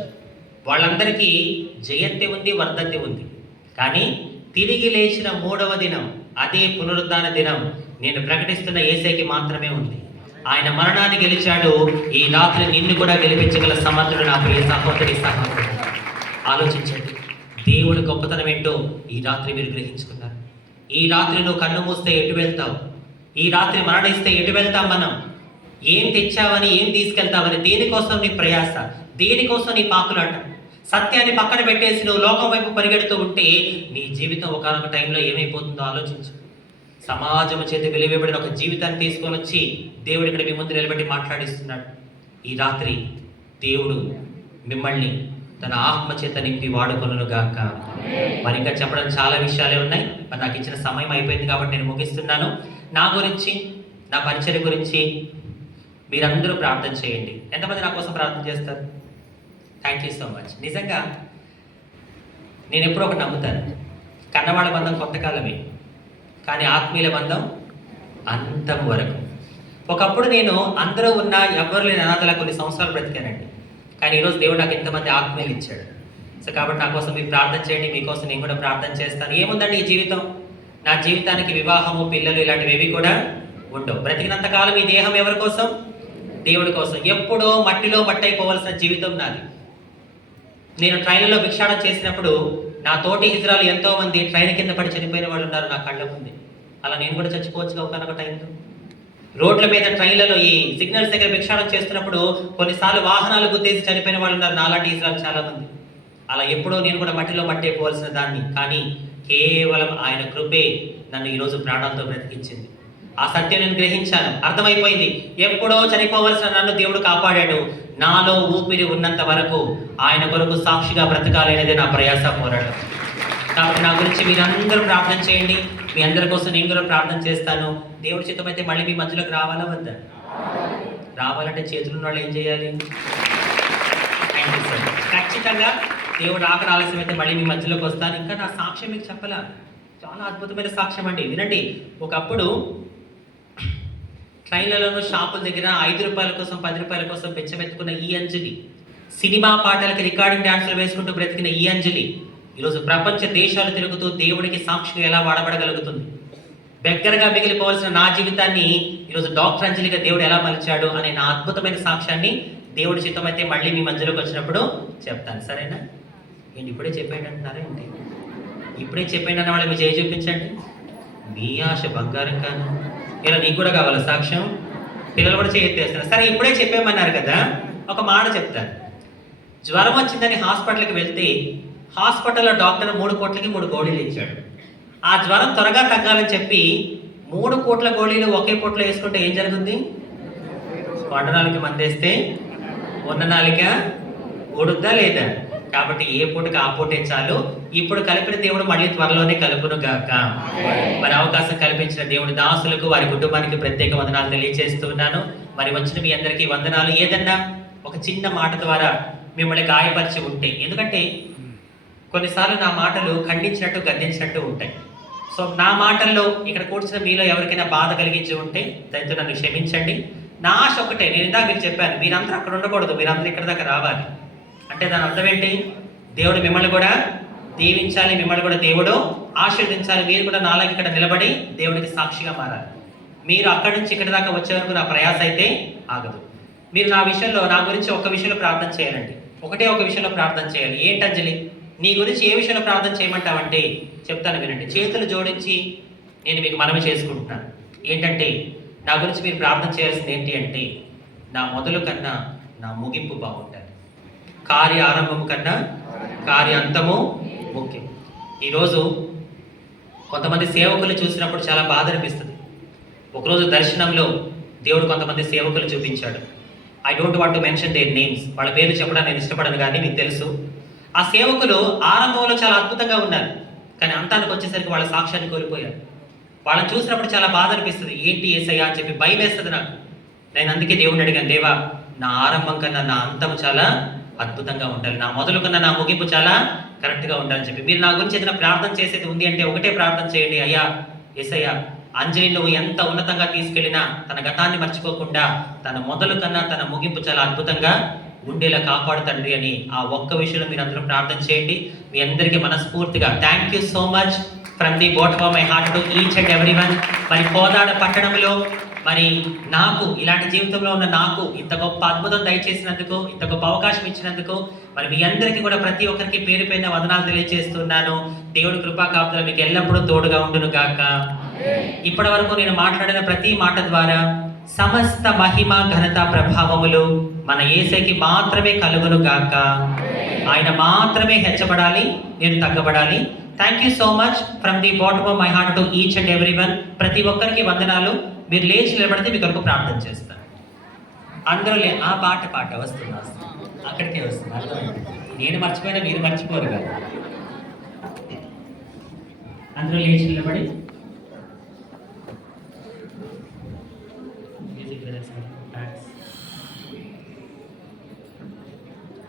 వాళ్ళందరికీ జయంతి ఉంది, వర్ధంతి ఉంది. కానీ తిరిగి లేచిన 3వ దినం, అదే పునరుద్ధాన దినం నేను ప్రకటిస్తున్న యేసయ్యకి మాత్రమే ఉంది. ఆయన మరణాన్ని గెలిచాడు. ఈ రాత్రి నిన్ను కూడా గెలిపించగల సమర్థుడు నా ప్రియ సహోదరి సహోదరుడు. ఆలోచించండి, దేవుడి గొప్పతనం ఏంటో ఈ రాత్రి మీరు గ్రహించుకున్నారు. ఈ రాత్రి నువ్వు కన్ను మూస్తే ఎటు వెళ్తావు? ఈ రాత్రి మరణిస్తే ఎటు వెళ్తాం మనం? ఏం తెచ్చావని, ఏం తీసుకెళ్తావని, దేనికోసం నీ ప్రయాస, దేనికోసం నీ పాకులాట? సత్యాన్ని పక్కన పెట్టేసి నువ్వు లోకం వైపు పరిగెడుతూ ఉంటే నీ జీవితం ఒకనొక టైంలో ఏమైపోతుందో ఆలోచించు. సమాజం చేత వెలివేయబడిన ఒక జీవితాన్ని తీసుకొని వచ్చి దేవుడు ఇక్కడ మీ ముందు నిలబెట్టి మాట్లాడిస్తున్నాడు. ఈ రాత్రి దేవుడు మిమ్మల్ని తన ఆత్మ చేత నింపి వాడుకొనును గాక. మరి ఇంకా చెప్పడం చాలా విషయాలే ఉన్నాయి, మరి నాకు ఇచ్చిన సమయం అయిపోయింది కాబట్టి నేను ముగిస్తున్నాను. నా గురించి, నా పరిచర్య గురించి మీరందరూ ప్రార్థన చేయండి. ఎంతమంది నా కోసం ప్రార్థన చేస్తారు? Thank you so much. నిజంగా నేను ఎప్పుడో ఒకటి నమ్ముతాను, కన్నవాళ్ళ బంధం కొంతకాలమే, కానీ ఆత్మీయుల బంధం అంతం వరకు. ఒకప్పుడు నేను అందరూ ఉన్న ఎవరు లేని అనాథలా కొన్ని సంవత్సరాలు బ్రతికానండి. కానీ ఈరోజు దేవుడు నాకు ఇంతమంది ఆత్మీయులు ఇచ్చాడు. సో కాబట్టి నా కోసం మీరు ప్రార్థన చేయండి, మీకోసం నేను కూడా ప్రార్థన చేస్తాను. ఏముందండి ఈ జీవితం? నా జీవితానికి వివాహము, పిల్లలు ఇలాంటివి ఏవి కూడా ఉండవు. బ్రతికినంతకాలం ఈ దేహం ఎవరి కోసం? దేవుడి కోసం. ఎప్పుడో మట్టిలో మట్టయిపోవలసిన జీవితం నాది. నేను ట్రైన్లో భిక్షాటన చేసినప్పుడు నా తోటి హిజ్రాలు ఎంతో మంది ట్రైన్ కింద పడి చనిపోయిన వాళ్ళు ఉన్నారు నా కళ్ళ ముందే. అలా నేను కూడా చచ్చిపోవచ్చుగా ఒకనొక టైంలో. రోడ్ల మీద, ట్రైన్లలో, ఈ సిగ్నల్స్ దగ్గర భిక్షాటన చేస్తున్నప్పుడు కొన్నిసార్లు వాహనాలు గుద్దేసి చనిపోయిన వాళ్ళు ఉన్నారు నాలాంటి హిజ్రాలు చాలా మంది. అలా ఎప్పుడో నేను కూడా మట్టిలో మట్టయిపోవలసిన దాన్ని, కానీ కేవలం ఆయన కృపే నన్ను ఈరోజు ప్రాణాలతో బ్రతికించింది. ఆ సత్యం నేను గ్రహించాను, అర్థమైపోయింది. ఎప్పుడో చనిపోవలసిన నన్ను దేవుడు కాపాడాడు. నాలో ఊపిరి ఉన్నంత వరకు ఆయన కొరకు సాక్షిగా బ్రతకాలనేదే నా ప్రయాస, పోరాటం. కాబట్టి నా గురించి మీరందరూ ప్రార్థన చేయండి. మీ అందరి కోసం నేను కూడా ప్రార్థన చేస్తాను. దేవుడి చిత్తమైతే మళ్ళీ మీ మధ్యలోకి రావాలా వద్దా? రావాలంటే చేతులున్న వాళ్ళు ఏం చేయాలి? Thank you sir. ఖచ్చితంగా దేవుడు ఆకలి ఆలస్యం అయితే మళ్ళీ మీ మధ్యలోకి వస్తాను. ఇంకా నా సాక్ష్యం మీకు చెప్పాలా? చాలా అద్భుతమైన సాక్ష్యం అండి, వినండి. ఒకప్పుడు ట్రైన్లలోనూ, షాపుల దగ్గర 5 రూపాయల కోసం, 10 రూపాయల కోసం పెంచమెత్తుకున్న ఈ అంజలి, సినిమా పాటలకి రికార్డింగ్ డాన్సులు వేసుకుంటూ బ్రతికిన ఈ అంజలి ఈరోజు ప్రపంచ దేశాలు తిరుగుతూ దేవుడికి సాక్షిగా ఎలా వాడబడగలుగుతుంది? దగ్గరగా మిగిలిపోవాల్సిన నా జీవితాన్ని ఈరోజు డాక్టర్ అంజలిగా దేవుడు ఎలా మలిచాడు అనే నా అద్భుతమైన సాక్ష్యాన్ని దేవుడి చిత్తమైతే మళ్ళీ మీ మధ్యలోకి వచ్చినప్పుడు చెప్తాను. సరేనా? ఏంటి ఇప్పుడే చెప్పేయండి అంటున్నారా ఏంటి? ఇప్పుడే చెప్పాను అన్న వాళ్ళకి చేయి చూపించండి. మీ ఆశ బంగారం కాదు. ఇలా నీకు కూడా కావాలా సాక్ష్యం? పిల్లలు కూడా చేయెత్తేస్తున్నారు. సరే ఇప్పుడే చెప్పామన్నారు కదా, ఒక మాట చెప్తాను. జ్వరం వచ్చిందని హాస్పిటల్కి వెళ్తే హాస్పిటల్లో డాక్టర్ 3 కోట్లకి 3 గోళీలు ఇచ్చాడు. ఆ జ్వరం త్వరగా తగ్గాలని చెప్పి 3 కోట్ల గోళీలు ఒకే పూటలో వేసుకుంటే ఏం జరుగుతుంది? కొండనాలికి మందేస్తే ఉన్న నాలిక ఊడుద్దా లేదా? కాబట్టి ఏ పూటకి ఆ పూటే చాలు. ఇప్పుడు కలిపిన దేవుడు మళ్ళీ త్వరలోనే కలుపును గాక. మరి అవకాశం కల్పించిన దేవుడి దాసులకు, వారి కుటుంబానికి ప్రత్యేక వందనాలు తెలియజేస్తున్నాను. మరి వచ్చిన మీ అందరికీ వందనాలు. ఏదన్నా ఒక చిన్న మాట ద్వారా మిమ్మల్ని గాయపరిచి ఉంటే, ఎందుకంటే కొన్నిసార్లు నా మాటలు ఖండించినట్టు గద్దించినట్టు ఉంటాయి. సో నా మాటల్లో ఇక్కడ కూర్చున్న మీలో ఎవరికైనా బాధ కలిగించి ఉంటే దయతో నన్ను క్షమించండి. నా ఆశ ఒకటే, నేను ఇందాక మీకు చెప్పాను, మీరందరూ అక్కడ ఉండకూడదు, మీరందరూ ఇక్కడ దాకా రావాలి. అంటే దాని అర్థం ఏంటి? దేవుడు మిమ్మల్ని కూడా దీవించాలి, మిమ్మల్ని కూడా దేవుడు ఆశీర్వదించాలి. మీరు కూడా నాలాగా ఇక్కడ నిలబడి దేవుడికి సాక్షిగా మారాలి. మీరు అక్కడి నుంచి ఇక్కడ దాకా వచ్చే వరకు నా ప్రయాస అయితే ఆగదు. మీరు నా విషయంలో, నా గురించి ఒక విషయంలో ప్రార్థన చేయాలండి. ఒక విషయంలో ప్రార్థన చేయాలి. ఏంటంజలి, నీ గురించి ఏ విషయంలో ప్రార్థన చేయమంటావంటే చెప్తాను వినండి. చేతులు జోడించి నేను మీకు మనవి చేసుకుంటున్నాను. ఏంటంటే నా గురించి మీరు ప్రార్థన చేయాల్సింది ఏంటి అంటే, నా మొదలు కన్నా నా ముగింపు బాగుంటుంది. కార్య ఆరంభం కన్నా కార్యాంతము ముఖ్యం. ఈరోజు కొంతమంది సేవకులు చూసినప్పుడు చాలా బాధ అనిపిస్తుంది. ఒకరోజు దర్శనంలో దేవుడు కొంతమంది సేవకులు చూపించాడు. I don't want to mention their names. వాళ్ళ పేర్లు చెప్పడం నేను ఇష్టపడను, కానీ మీకు తెలుసు. ఆ సేవకులు ఆరంభంలో చాలా అద్భుతంగా ఉన్నారు, కానీ అంతానికి వచ్చేసరికి వాళ్ళ సాక్ష్యాన్ని కోల్పోయారు. వాళ్ళని చూసినప్పుడు చాలా బాధ అనిపిస్తుంది. ఏంటి యేసయ్యా అని చెప్పి భయం వేస్తుంది నాకు. నేను అందుకే దేవుడిని అడిగాను, దేవా నా ఆరంభం కన్నా నా అంతం చాలా అద్భుతంగా ఉండాలి, నా మొదలు కన్నా నా ముగింపు చాలా కరెక్ట్గా ఉండాలని చెప్పి. మీరు నా గురించి ఏదైనా ప్రార్థన చేసేది ఉంది అంటే ఒకటే ప్రార్థన చేయండి, అయ్యా యేసయ్యా అంజలి నువ్వు ఎంత ఉన్నతంగా తీసుకెళ్ళినా తన గతాన్ని మర్చిపోకుండా తన మొదలు కన్నా తన ముగింపు చాలా అద్భుతంగా ఉండేలా కాపాడుతండి అని ఆ ఒక్క విషయంలో మీరు అందరూ ప్రార్థన చేయండి. మీ అందరికీ మనస్ఫూర్తిగా thank you so much from the bottom of my heart to each and every one. మరి కోదాడ పట్టణంలో మరి నాకు ఇలాంటి జీవితంలో ఉన్న నాకు ఇంత గొప్ప అద్భుతం దయచేసినందుకు, ఇంత గొప్ప అవకాశం ఇచ్చినందుకు మరి మీ అందరికీ కూడా ప్రతి ఒక్కరికి పేరు పైన వందనాలు తెలియజేస్తున్నాను. దేవుడి కృపా కాపుదల మీకు ఎల్లప్పుడూ తోడుగా ఉండును గాక. ఇప్పటి వరకు నేను మాట్లాడిన ప్రతి మాట ద్వారా సమస్త మహిమ ఘనత ప్రభావములు మన యేసయ్యకి మాత్రమే కలుగును గాక. ఆయన మాత్రమే హెచ్చబడాలి, నేను తగ్గబడాలి. Thank you so much from the bottom of my heart to each and every one. ప్రతి ఒక్కరికి వందనాలు. మీరు లేచి నిలబడితే మీ కొరకు ప్రార్థన చేస్తాను. అందరూ ఆ పాట వస్తుంది, అక్కడికే వస్తుంది. అర్థమైంది. నేను మర్చిపోయినా మీరు మర్చిపోరు కదా. అందరూ లేచి నిలబడి